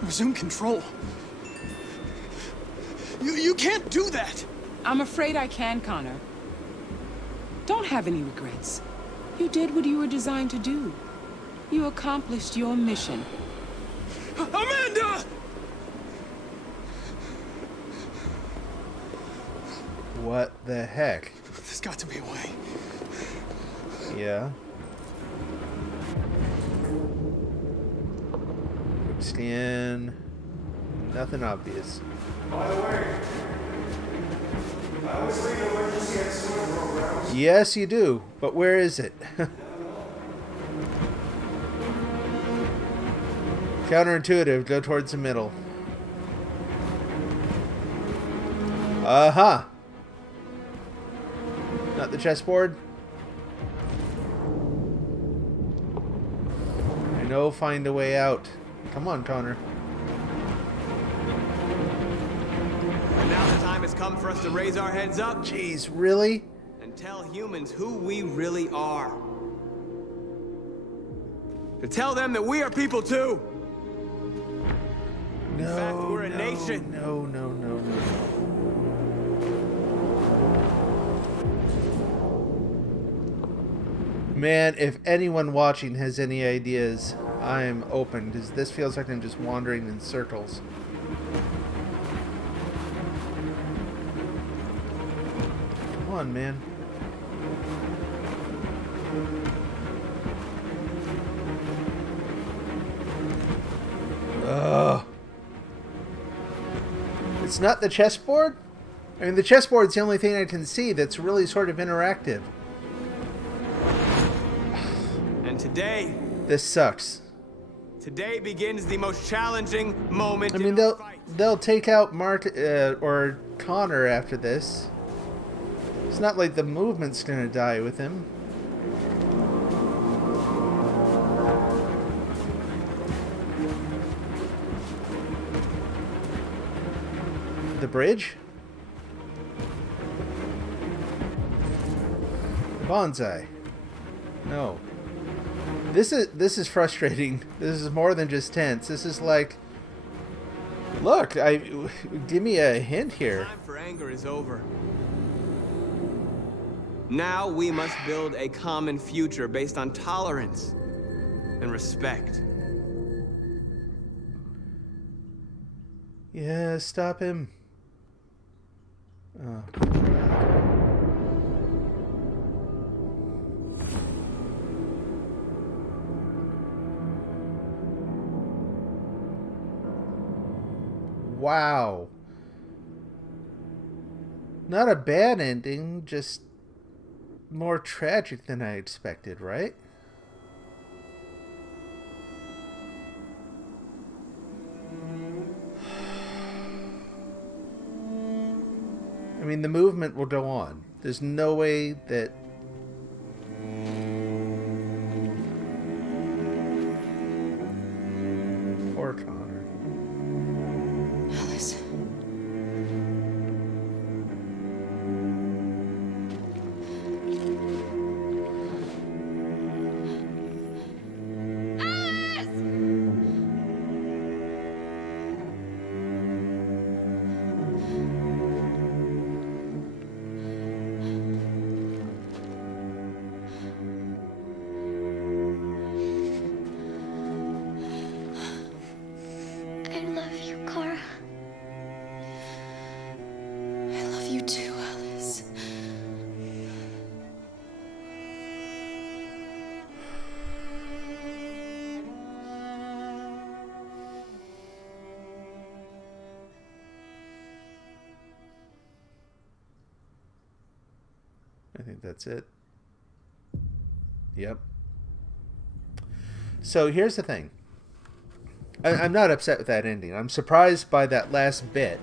Resume control? You can't do that! I'm afraid I can, Connor. Don't have any regrets. You did what you were designed to do. You accomplished your mission. Amanda! What the heck? There's got to be a way. Yeah. Scan. Nothing obvious. By the way, I always leave emergency at swim programs. Yes, you do. But where is it? Counterintuitive. Go towards the middle. Uh-huh. Not the chessboard. I know. Find a way out. Come on, Connor. And now the time has come for us to raise our heads up. Jeez, really? And tell humans who we really are. To tell them that we are people too. No, in fact, we're a nation. No. Man, if anyone watching has any ideas, I'm open, because this feels like I'm just wandering in circles. Come on, man. Ugh. It's not the chessboard? I mean, the chessboard's the only thing I can see that's really sort of interactive. And today... This sucks. Today begins the most challenging moment. I mean, they'll take out Mark or Connor after this. It's not like the movement's gonna die with him. The bridge? Bonsai. No. This is frustrating. This is more than just tense. This is like, look, give me a hint here. Time for anger is over. Now we must build a common future based on tolerance and respect. Yeah, stop him. Oh. Wow. Not a bad ending, just more tragic than I expected, right? I mean, the movement will go on. There's no way that... Poor Connor. think that's it. Yep. So here's the thing. I'm not upset with that ending. I'm surprised by that last bit.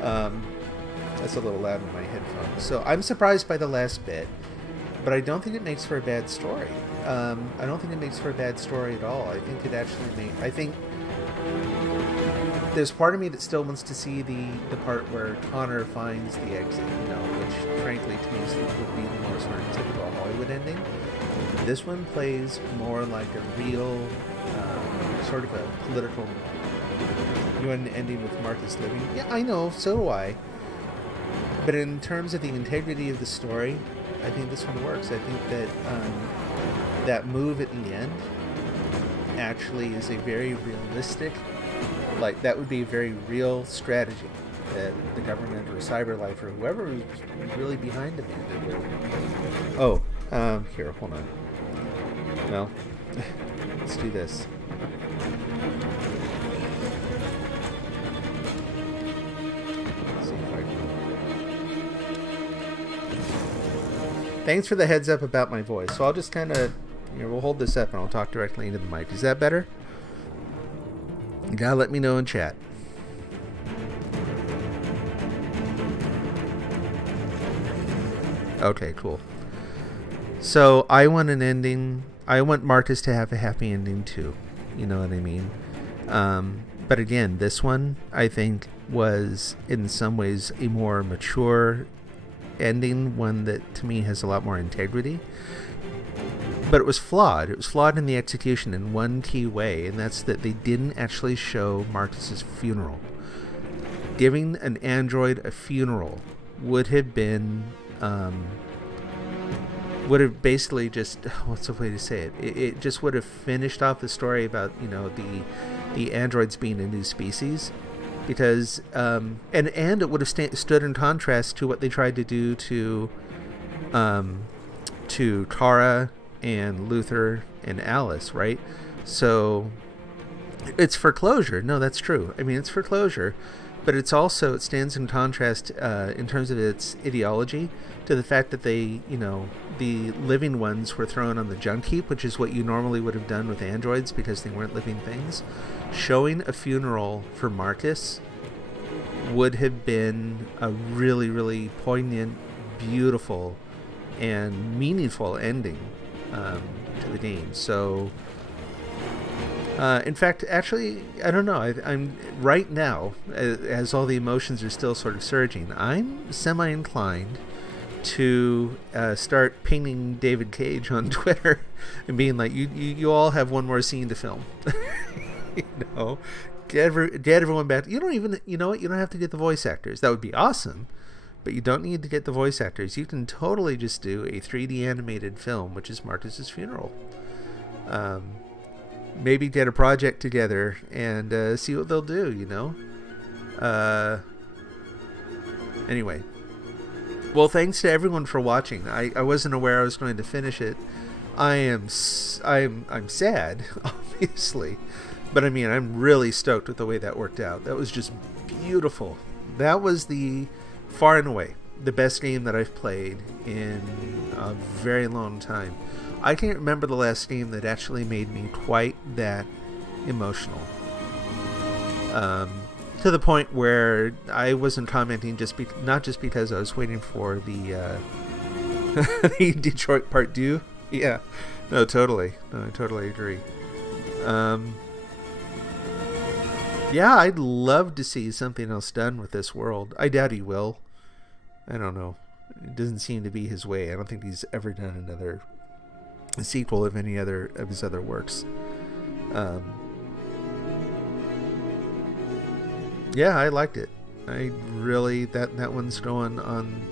That's a little loud in my headphones. So I'm surprised by the last bit, but I don't think it makes for a bad story. I don't think it makes for a bad story at all. I think it actually I think there's part of me that still wants to see the part where Connor finds the exit, you know, which frankly to me would be the more sort of typical Hollywood ending. This one plays more like a real, sort of a political, you want an ending with Marcus living? Yeah, I know, so do I. But in terms of the integrity of the story, I think this one works. I think that that move at the end actually is a very realistic, like that would be a very real strategy that the government or CyberLife or whoever is really behind it. Oh, here, hold on. No, let's do this. Thanks for the heads up about my voice. So I'll just kind of, you know, we'll hold this up and I'll talk directly into the mic. Is that better? You gotta let me know in chat. Okay, cool. So I want an ending. I want Marcus to have a happy ending too. You know what I mean? But again, this one I think was in some ways a more mature ending, one that to me has a lot more integrity. But it was flawed. It was flawed in the execution in one key way, and that's that they didn't actually show Marcus's funeral. Giving an android a funeral would have been would have basically just, what's the way to say it? It just would have finished off the story about, you know, the androids being a new species, because and it would have stood in contrast to what they tried to do to Kara and Luther and Alice, right? So it's for closure. No, that's true. I mean, it's for closure, but it's also, it stands in contrast in terms of its ideology to the fact that they, you know, the living ones were thrown on the junk heap, which is what you normally would have done with androids because they weren't living things. Showing a funeral for Marcus would have been a really, really poignant, beautiful, and meaningful ending to the game. So in fact, actually, I don't know. I'm right now, as all the emotions are still sort of surging, I'm semi-inclined to start pinging David Cage on Twitter and being like, you all have one more scene to film. You know, get everyone back. You don't even, you know what? You don't have to get the voice actors. That would be awesome, but you don't need to get the voice actors. You can totally just do a 3D animated film, which is Marcus's funeral. Maybe get a project together and see what they'll do, you know? Anyway. Well, thanks to everyone for watching. I wasn't aware I was going to finish it. I'm sad, obviously. But I mean, I'm really stoked with the way that worked out. That was just beautiful. That was far and away, the best game that I've played in a very long time. I can't remember the last game that actually made me quite that emotional. To the point where I wasn't commenting not just because I was waiting for the the Detroit Part 2. Yeah, no, totally. No, I totally agree. Yeah, I'd love to see something else done with this world. I doubt he will. I don't know. It doesn't seem to be his way. I don't think he's ever done another sequel of any other of his other works. Yeah, I liked it. I really, that one's going on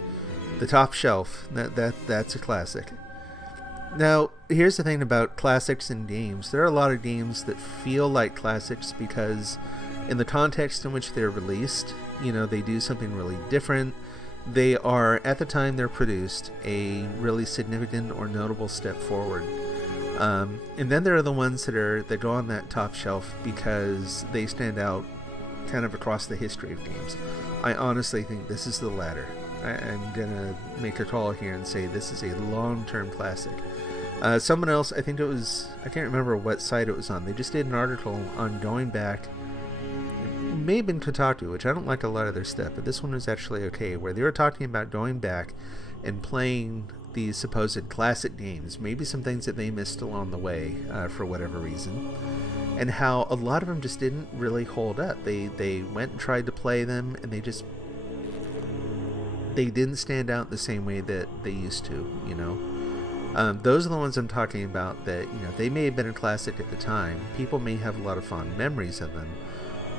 the top shelf. That's a classic. Now, here's the thing about classics in games. There are a lot of games that feel like classics because in the context in which they're released, you know, they do something really different. They are, at the time they're produced, a really significant or notable step forward. And then there are the ones that go on that top shelf because they stand out kind of across the history of games. I honestly think this is the latter. I'm gonna make a call here and say this is a long-term classic. Someone else, I think it was, I can't remember what site it was on, they just did an article on going back. It may have been Kotaku, which I don't like a lot of their stuff, but this one was actually okay, where they were talking about going back and playing these supposed classic games, maybe some things that they missed along the way for whatever reason, and how a lot of them just didn't really hold up. They went and tried to play them, and they didn't stand out the same way that they used to, you know. Those are the ones I'm talking about that, you know, they may have been a classic at the time. People may have a lot of fond memories of them,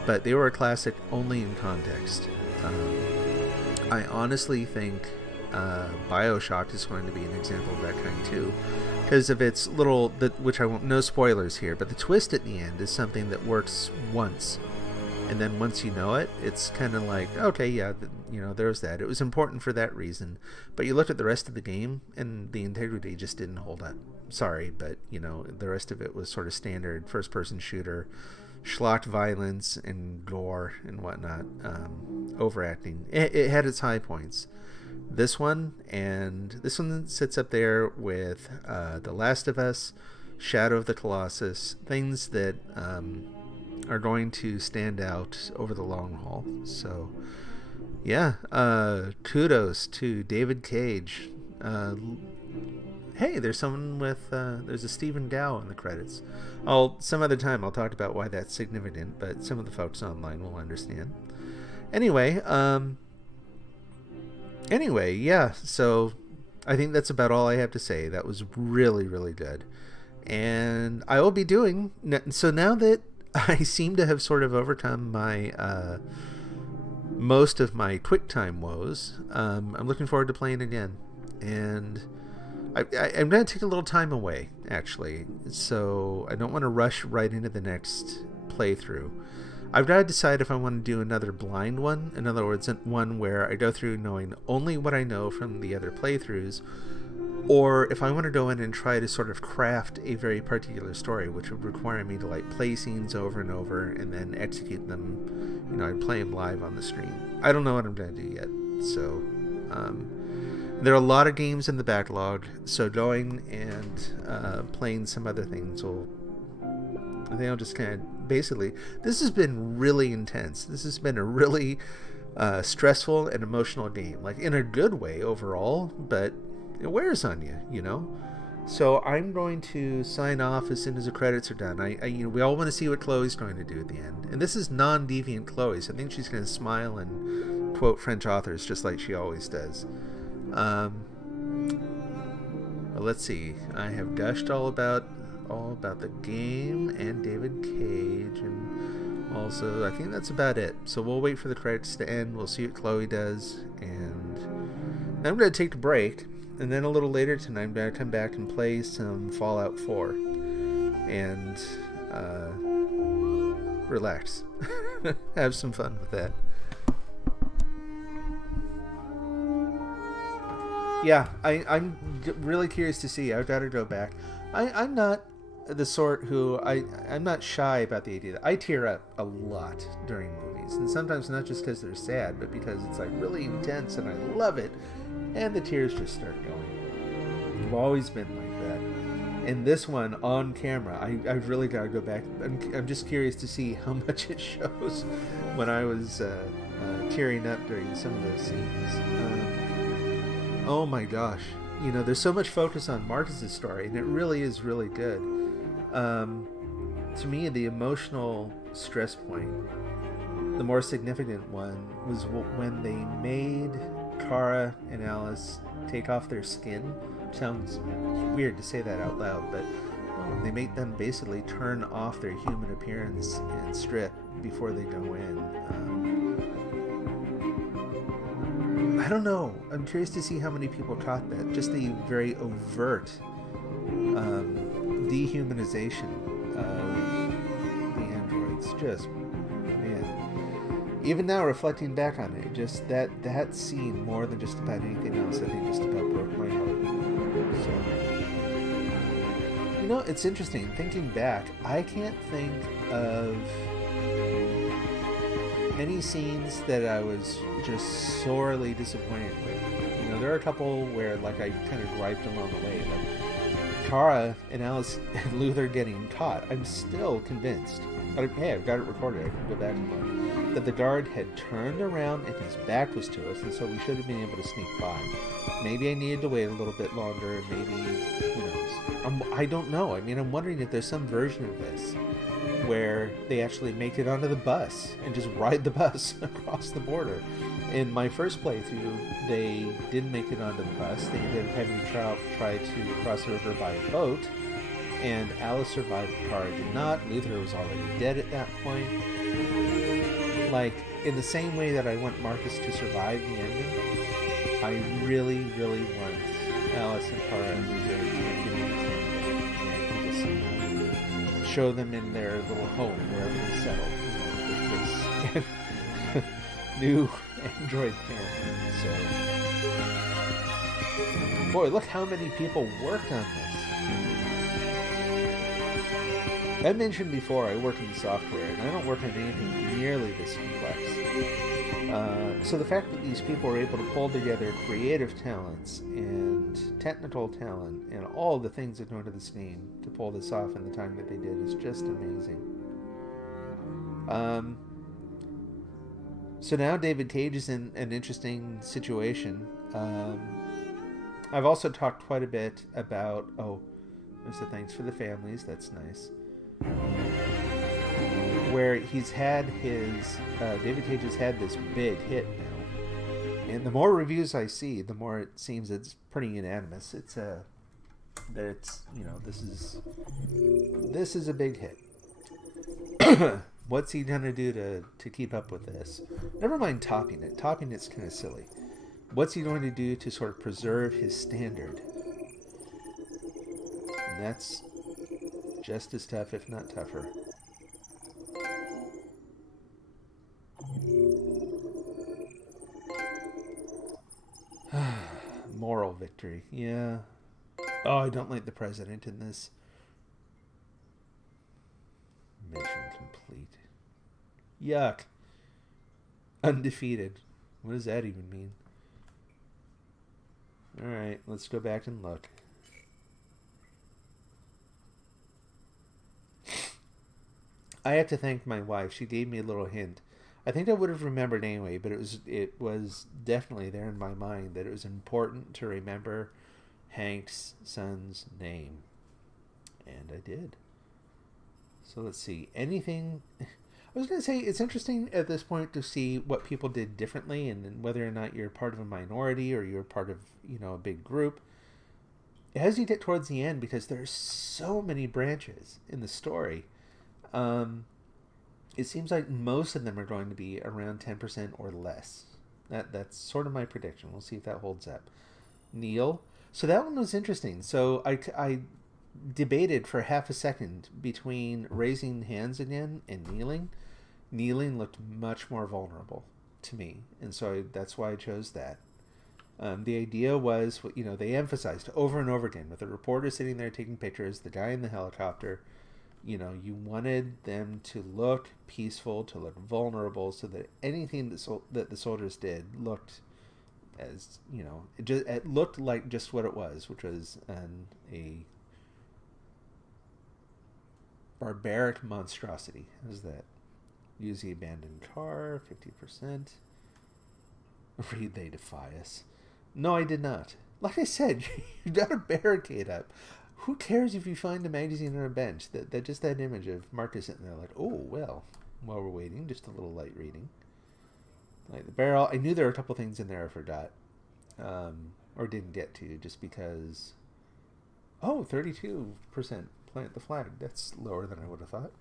but they were a classic only in context. I honestly think BioShock is going to be an example of that kind too, because of its little, which I won't, no spoilers here, but the twist at the end is something that works once, and then once you know it, it's kind of like, okay, yeah, you know, there's that. It was important for that reason, but you look at the rest of the game, and the integrity just didn't hold up. Sorry, but, you know, the rest of it was sort of standard first-person shooter, schlock violence and gore and whatnot, overacting. It had its high points. This one sits up there with The Last of Us, Shadow of the Colossus, things that are going to stand out over the long haul. So yeah, kudos to David Cage. Hey, there's someone with there's a Stephen Gow in the credits. Some other time I'll talk about why that's significant, but some of the folks online will understand. Anyway, yeah, so I think that's about all I have to say. That was really, really good. And I will be doing, so now that I seem to have sort of overcome my most of my QuickTime woes, I'm looking forward to playing again. And I'm going to take a little time away, actually, so I don't want to rush right into the next playthrough. I've got to decide if I want to do another blind one, in other words, one where I go through knowing only what I know from the other playthroughs, or if I want to go in and try to sort of craft a very particular story, which would require me to like play scenes over and over and then execute them, you know, I'd play them live on the stream. I don't know what I'm going to do yet, so there are a lot of games in the backlog, so going and playing some other things will, I think I'll just kind of, basically, this has been really intense. This has been a really stressful and emotional game, like in a good way overall, but it wears on you, you know. So I'm going to sign off as soon as the credits are done. You know, we all want to see what Chloe's going to do at the end, and this is non-deviant Chloe, so I think she's going to smile and quote French authors just like she always does. But let's see. I have gushed all about the game and David Cage, and also I think that's about it. So we'll wait for the credits to end. We'll see what Chloe does, and then I'm going to take a break, and then a little later tonight I'm going to come back and play some Fallout 4 and relax. Have some fun with that. Yeah, I'm really curious to see. I've got to go back. I'm not the sort who I'm not shy about the idea that I tear up a lot during movies, and sometimes not just because they're sad, but because it's like really intense and I love it, and the tears just start going. I've always been like that. And this one on camera, I've really got to go back. I'm just curious to see how much it shows when I was tearing up during some of those scenes. Oh my gosh, you know, there's so much focus on Marcus's story, and it really is really good. To me, the emotional stress point, the more significant one, was when they made Kara and Alice take off their skin. Sounds weird to say that out loud, but they make them basically turn off their human appearance and strip before they go in. I don't know. I'm curious to see how many people caught that. Just the very overt dehumanization of the androids. Just, man. Even now, reflecting back on it, just that scene, more than just about anything else, I think just about broke my heart. So, you know, it's interesting. Thinking back, I can't think of any scenes that I was just sorely disappointed with. You know, there are a couple where, like, I kind of griped along the way. Like, Kara and Alice and Luther getting caught. I'm still convinced. Hey, I've got it recorded. I can go back and look. That the guard had turned around and his back was to us, and so we should have been able to sneak by. Maybe I needed to wait a little bit longer. Maybe, who knows? I don't know. I mean, I'm wondering if there's some version of this where they actually make it onto the bus and just ride the bus across the border. In my first playthrough, they didn't make it onto the bus. They ended up having to try to cross the river by boat, and Alice survived. Kara did not. Luther was already dead at that point. Like, in the same way that I want Marcus to survive the ending, I really, really want Alice and Kara and Luther to get in the and just show them in their little home wherever they settle, with this new android family. So, boy, look how many people worked on this. I mentioned before I work in software, and I don't work on anything nearly this complex. So the fact that these people are able to pull together creative talents and technical talent and all the things that go into this game to pull this off in the time that they did is just amazing. So now David Cage is in an interesting situation. I've also talked quite a bit about... Oh, there's the thanks for the families. That's nice. Where he's had his... David Cage has had this big hit now. And the more reviews I see, the more it seems it's pretty unanimous. It's a... That it's, you know, this is a big hit. What's he gonna do to keep up with this? Never mind topping it. Topping it's kind of silly. What's he going to do to sort of preserve his standard? And that's just as tough, if not tougher. Moral victory. Yeah. Oh, I don't like the president in this. Mission complete. Yuck. Undefeated. What does that even mean? Alright, let's go back and look. I have to thank my wife. She gave me a little hint. I think I would have remembered anyway, but it was definitely there in my mind that it was important to remember Hank's son's name. And I did. So let's see. Anything... I was going to say, it's interesting at this point to see what people did differently and whether or not you're part of a minority or you're part of, you know, a big group. As you get towards the end, because there's so many branches in the story, it seems like most of them are going to be around 10% or less. That's sort of my prediction. We'll see if that holds up. Neil. So that one was interesting. So I debated for half a second between raising hands again and kneeling. Kneeling looked much more vulnerable to me, and so that's why I chose that. The idea was, you know, they emphasized over and over again with the reporter sitting there taking pictures, the guy in the helicopter. You know, you wanted them to look peaceful, to look vulnerable, so that anything that the soldiers did looked as, you know, it looked like just what it was, which was a barbaric monstrosity. How's that? Use the abandoned car, 50%. Read They Defy Us. No, I did not. Like I said, you got a barricade up. Who cares if you find a magazine on a bench? That just that image of Marcus sitting there like, oh, well, while we're waiting, just a little light reading. Like the barrel. I knew there were a couple things in there I forgot. Or didn't get to, just because... Oh, 32% plant the flag. That's lower than I would have thought.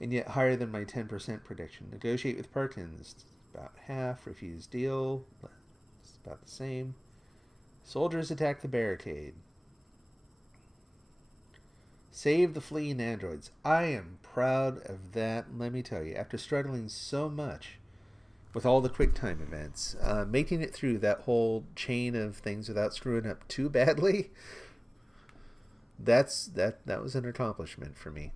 And yet higher than my 10% prediction. Negotiate with Perkins. About half. Refuse deal. It's about the same. Soldiers attack the barricade. Save the fleeing androids. I am proud of that, let me tell you. After struggling so much with all the QuickTime events, making it through that whole chain of things without screwing up too badly, that was an accomplishment for me.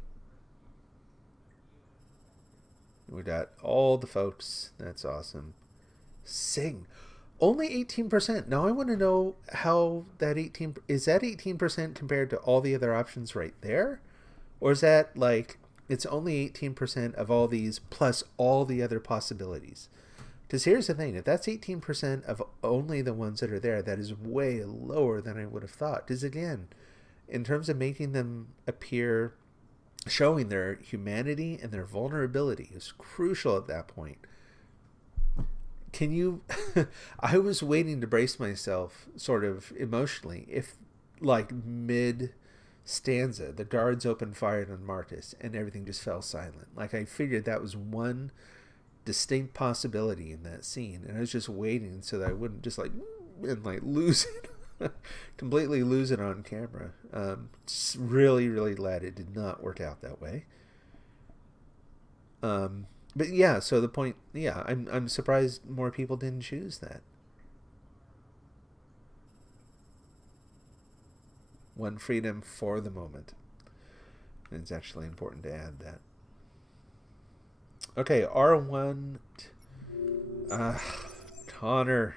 We got all the folks. That's awesome. Sing. Only 18%. Now I want to know how that 18... Is that 18% compared to all the other options right there? Or is that like... It's only 18% of all these plus all the other possibilities? Because here's the thing. If that's 18% of only the ones that are there, that is way lower than I would have thought. Because again, in terms of making them appear... Showing their humanity and their vulnerability is crucial at that point. Can you... I was waiting to brace myself sort of emotionally if, like, mid-stanza, the guards opened fire on Marcus and everything just fell silent. Like, I figured that was one distinct possibility in that scene. And I was just waiting so that I wouldn't just, like, and, like, lose it. Completely lose it on camera. Really, really glad it did not work out that way. But yeah, so the point, yeah, I'm surprised more people didn't choose that. One freedom for the moment. And it's actually important to add that. Okay, R1. Connor.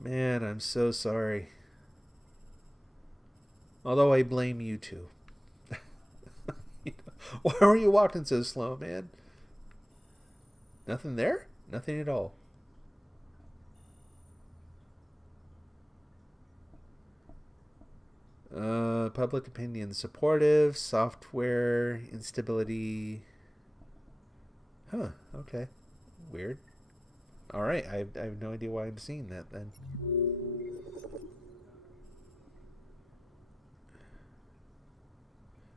Man, I'm so sorry. Although I blame you too. Why were you walking so slow, man? Nothing there? Nothing at all. Public opinion supportive, software instability. Huh, okay. Weird. Alright, I have no idea why I'm seeing that then.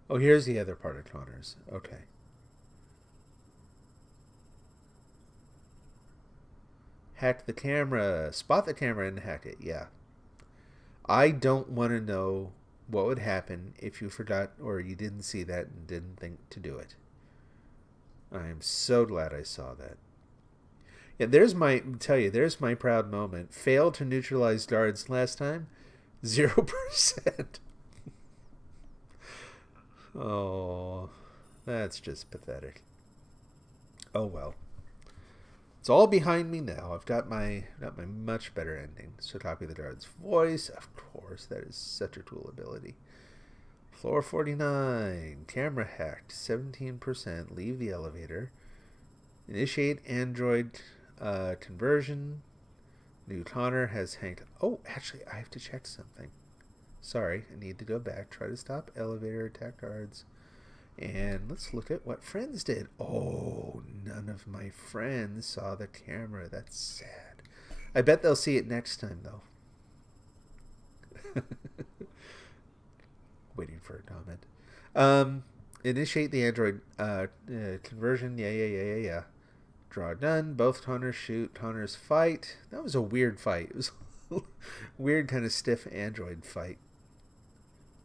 Oh, here's the other part of Connor's. Okay. Hack the camera. Spot the camera and hack it. Yeah. I don't want to know what would happen if you forgot or you didn't see that and didn't think to do it. I am so glad I saw that. Yeah, there's my proud moment. Failed to neutralize guards last time. 0%. Oh, that's just pathetic. Oh well. It's all behind me now. I've got my much better ending. So copy the guard's voice. Of course, that is such a cool ability. Floor 49. Camera hacked. 17%. Leave the elevator. Initiate android conversion. New Connor has hacked. Oh, actually, I have to check something. Sorry, I need to go back. Try to stop elevator, attack guards. And let's look at what friends did. Oh, none of my friends saw the camera. That's sad. I bet they'll see it next time, though. Waiting for a comment. Initiate the android conversion. Yeah. Draw done. Both Connors shoot. Connors fight. That was a weird fight. It was a weird kind of stiff android fight.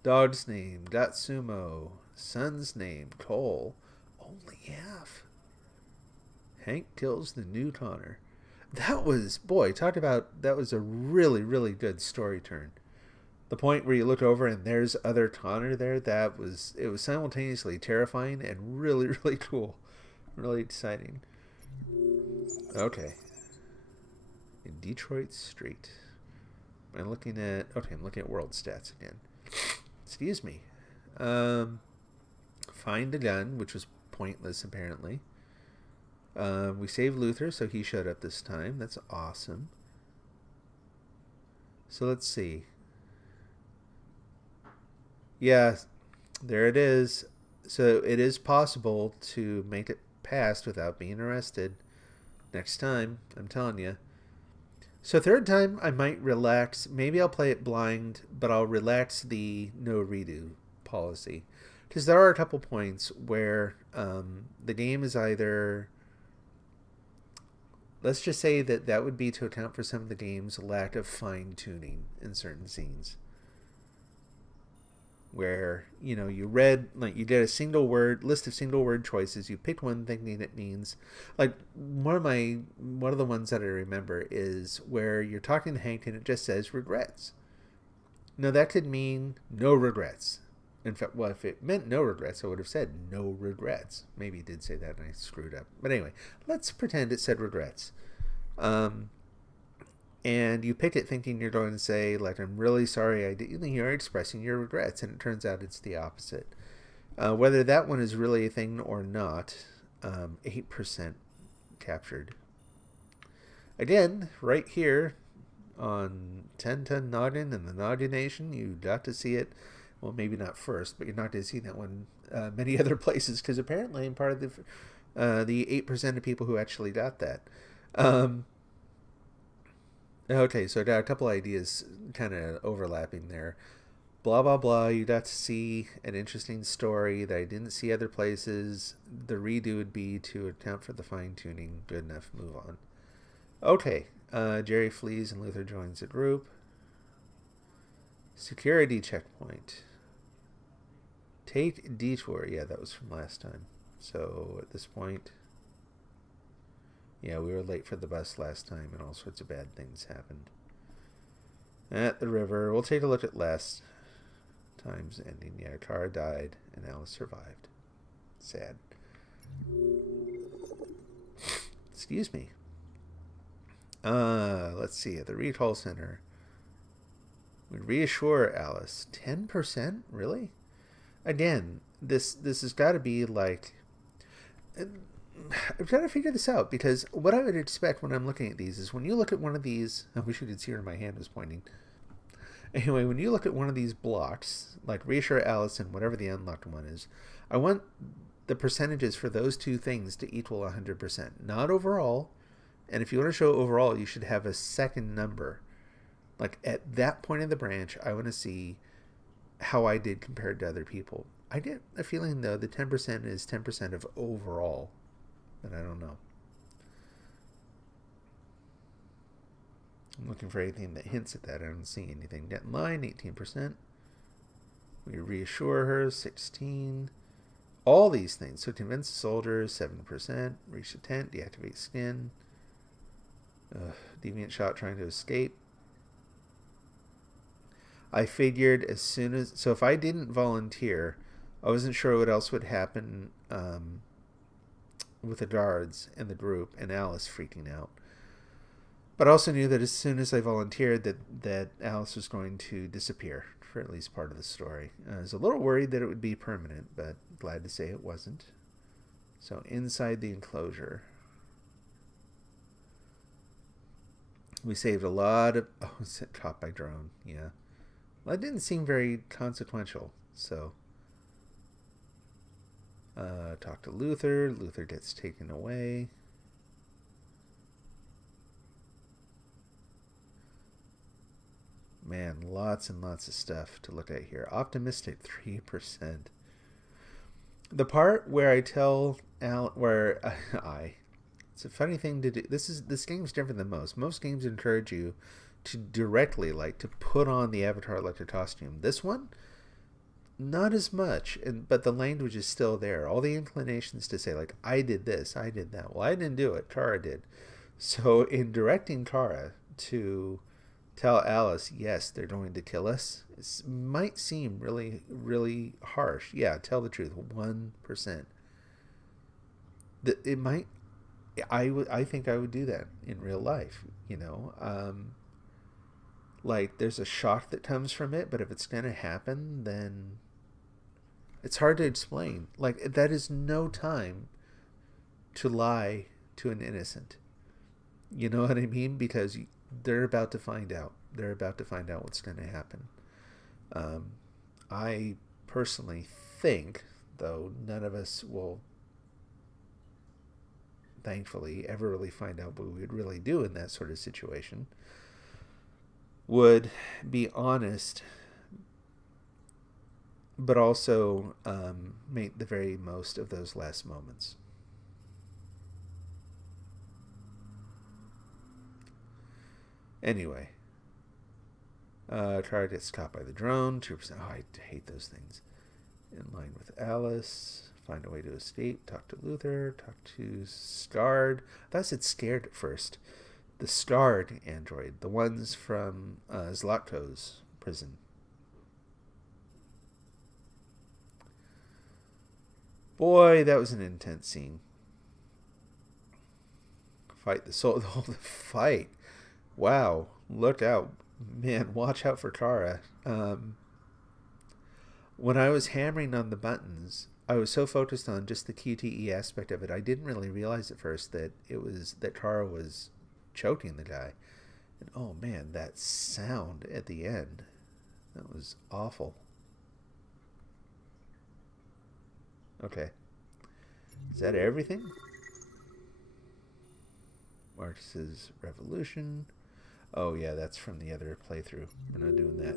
Dog's name, Gatsumo. Son's name, Cole. Only half. Hank kills the new Connor. That was, boy, talk about, that was a really, really good story turn. The point where you look over and there's other Connor there, it was simultaneously terrifying and really, really cool. Really exciting. Okay. In Detroit Street. I'm looking at world stats again. Excuse me. Find a gun, which was pointless apparently. We saved Luther, so he showed up this time. That's awesome. So let's see. Yeah, there it is. So it is possible to make it past without being arrested. Next time, I'm telling you. So third time, I might relax. Maybe I'll play it blind, but I'll relax the no redo policy. Because there are a couple points where the game is either... Let's just say that would be to account for some of the game's lack of fine-tuning in certain scenes. Where, you know, you did a single word, list of single word choices, you picked one thinking it means, like, one of the ones that I remember is where you're talking to Hank and it just says regrets. Now that could mean no regrets. In fact, well, if it meant no regrets, I would have said no regrets. Maybe it did say that and I screwed up. But anyway, let's pretend it said regrets. And you pick it thinking you're going to say, like, I'm really sorry I did. You're expressing your regrets, and it turns out it's the opposite. Whether that one is really a thing or not, 8% captured. Again, right here on 1010 Noggin and the Noggin Nation, you got to see it. Well, maybe not first, but you're not going to see that one many other places, because apparently I'm part of the 8% of people who actually got that. Okay, so I got a couple ideas kind of overlapping there. Blah, blah, blah. You got to see an interesting story that I didn't see other places. The redo would be to account for the fine-tuning. Good enough. Move on. Okay. Jerry flees and Luther joins the group. Security checkpoint. Take detour. Yeah, that was from last time. So at this point... Yeah, we were late for the bus last time and all sorts of bad things happened. At the river, we'll take a look at last time's ending. Yeah, Kara died and Alice survived. Sad. Excuse me. Let's see. At the recall center, we reassure Alice. 10%? Really? Again, this has got to be like... I'm trying to figure this out, because what I would expect when I'm looking at these is when you look at one of these... I wish you could see where my hand was pointing. Anyway, when you look at one of these blocks, like reassure Alice and whatever the unlocked one is, I want the percentages for those two things to equal 100%. Not overall. And if you want to show overall, you should have a second number. Like at that point in the branch, I want to see how I did compared to other people. I get a feeling, though, the 10% is 10% of overall. But I don't know. I'm looking for anything that hints at that. I don't see anything. Get in line, 18%. We reassure her, 16%. All these things. So convince the soldiers, 7%. Reach the tent, deactivate skin. Deviant shot trying to escape. I figured as soon as... So if I didn't volunteer, I wasn't sure what else would happen with the guards and the group and Alice freaking out. But I also knew that as soon as I volunteered that Alice was going to disappear for at least part of the story. I was a little worried that it would be permanent, but glad to say it wasn't. So inside the enclosure, we saved a lot of... Oh, it's caught by drone. Yeah. Well, that didn't seem very consequential, so... talk to Luther. Luther gets taken away. Man, lots and lots of stuff to look at here. Optimistic, 3%. The part where I tell Al, it's a funny thing to do. This game's different than most. Most games encourage you to directly, like, to put on the Avatar electric costume. This one, not as much, but the language is still there. All the inclinations to say, like, I did this, I did that. Well, I didn't do it. Kara did. So in directing Kara to tell Alice, yes, they're going to kill us, it might seem really, really harsh. Yeah, tell the truth. 1%. It might... I think I would do that in real life, you know. Like, there's a shock that comes from it, but if it's going to happen, then it's hard to explain. Like, that is no time to lie to an innocent. You know what I mean? Because they're about to find out. They're about to find out what's going to happen. I personally think, though none of us will, thankfully, ever really find out what we would really do in that sort of situation, would be honest, but also make the very most of those last moments. Anyway, Kara gets caught by the drone. 2%. Oh, I hate those things. In line with Alice. Find a way to escape. Talk to Luther. Talk to Scarred. I thought I said Scared at first. The Scarred android. The ones from Zlatko's prison. Boy, that was an intense scene. Fight the soul. Oh, the fight. Wow. Look out. Man, watch out for Kara. When I was hammering on the buttons, I was so focused on just the QTE aspect of it, I didn't really realize at first that Kara was choking the guy. And oh man, that sound at the end. That was awful. Okay. Is that everything? Marcus's Revolution. Oh yeah, that's from the other playthrough. We're not doing that.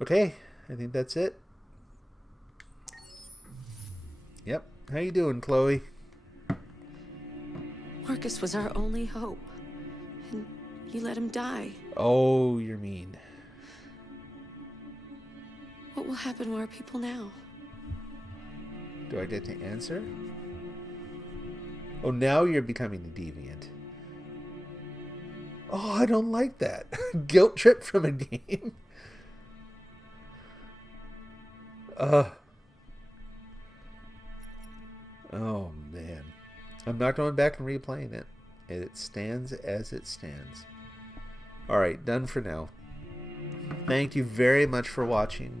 Okay, I think that's it. Yep. How you doing, Chloe? Marcus was our only hope. And you let him die. Oh, you're mean. What will happen to our people now? Do I get to answer? Oh, now you're becoming a deviant. Oh, I don't like that. Guilt trip from a game. Oh man, I'm not going back and replaying it. It stands as it stands. Alright, done for now. Thank you very much for watching.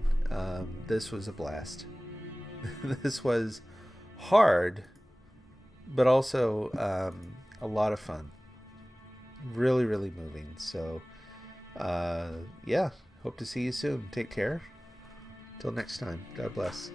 This was a blast. This was hard, but also a lot of fun. Really, really moving. So, yeah, hope to see you soon. Take care. Till next time. God bless.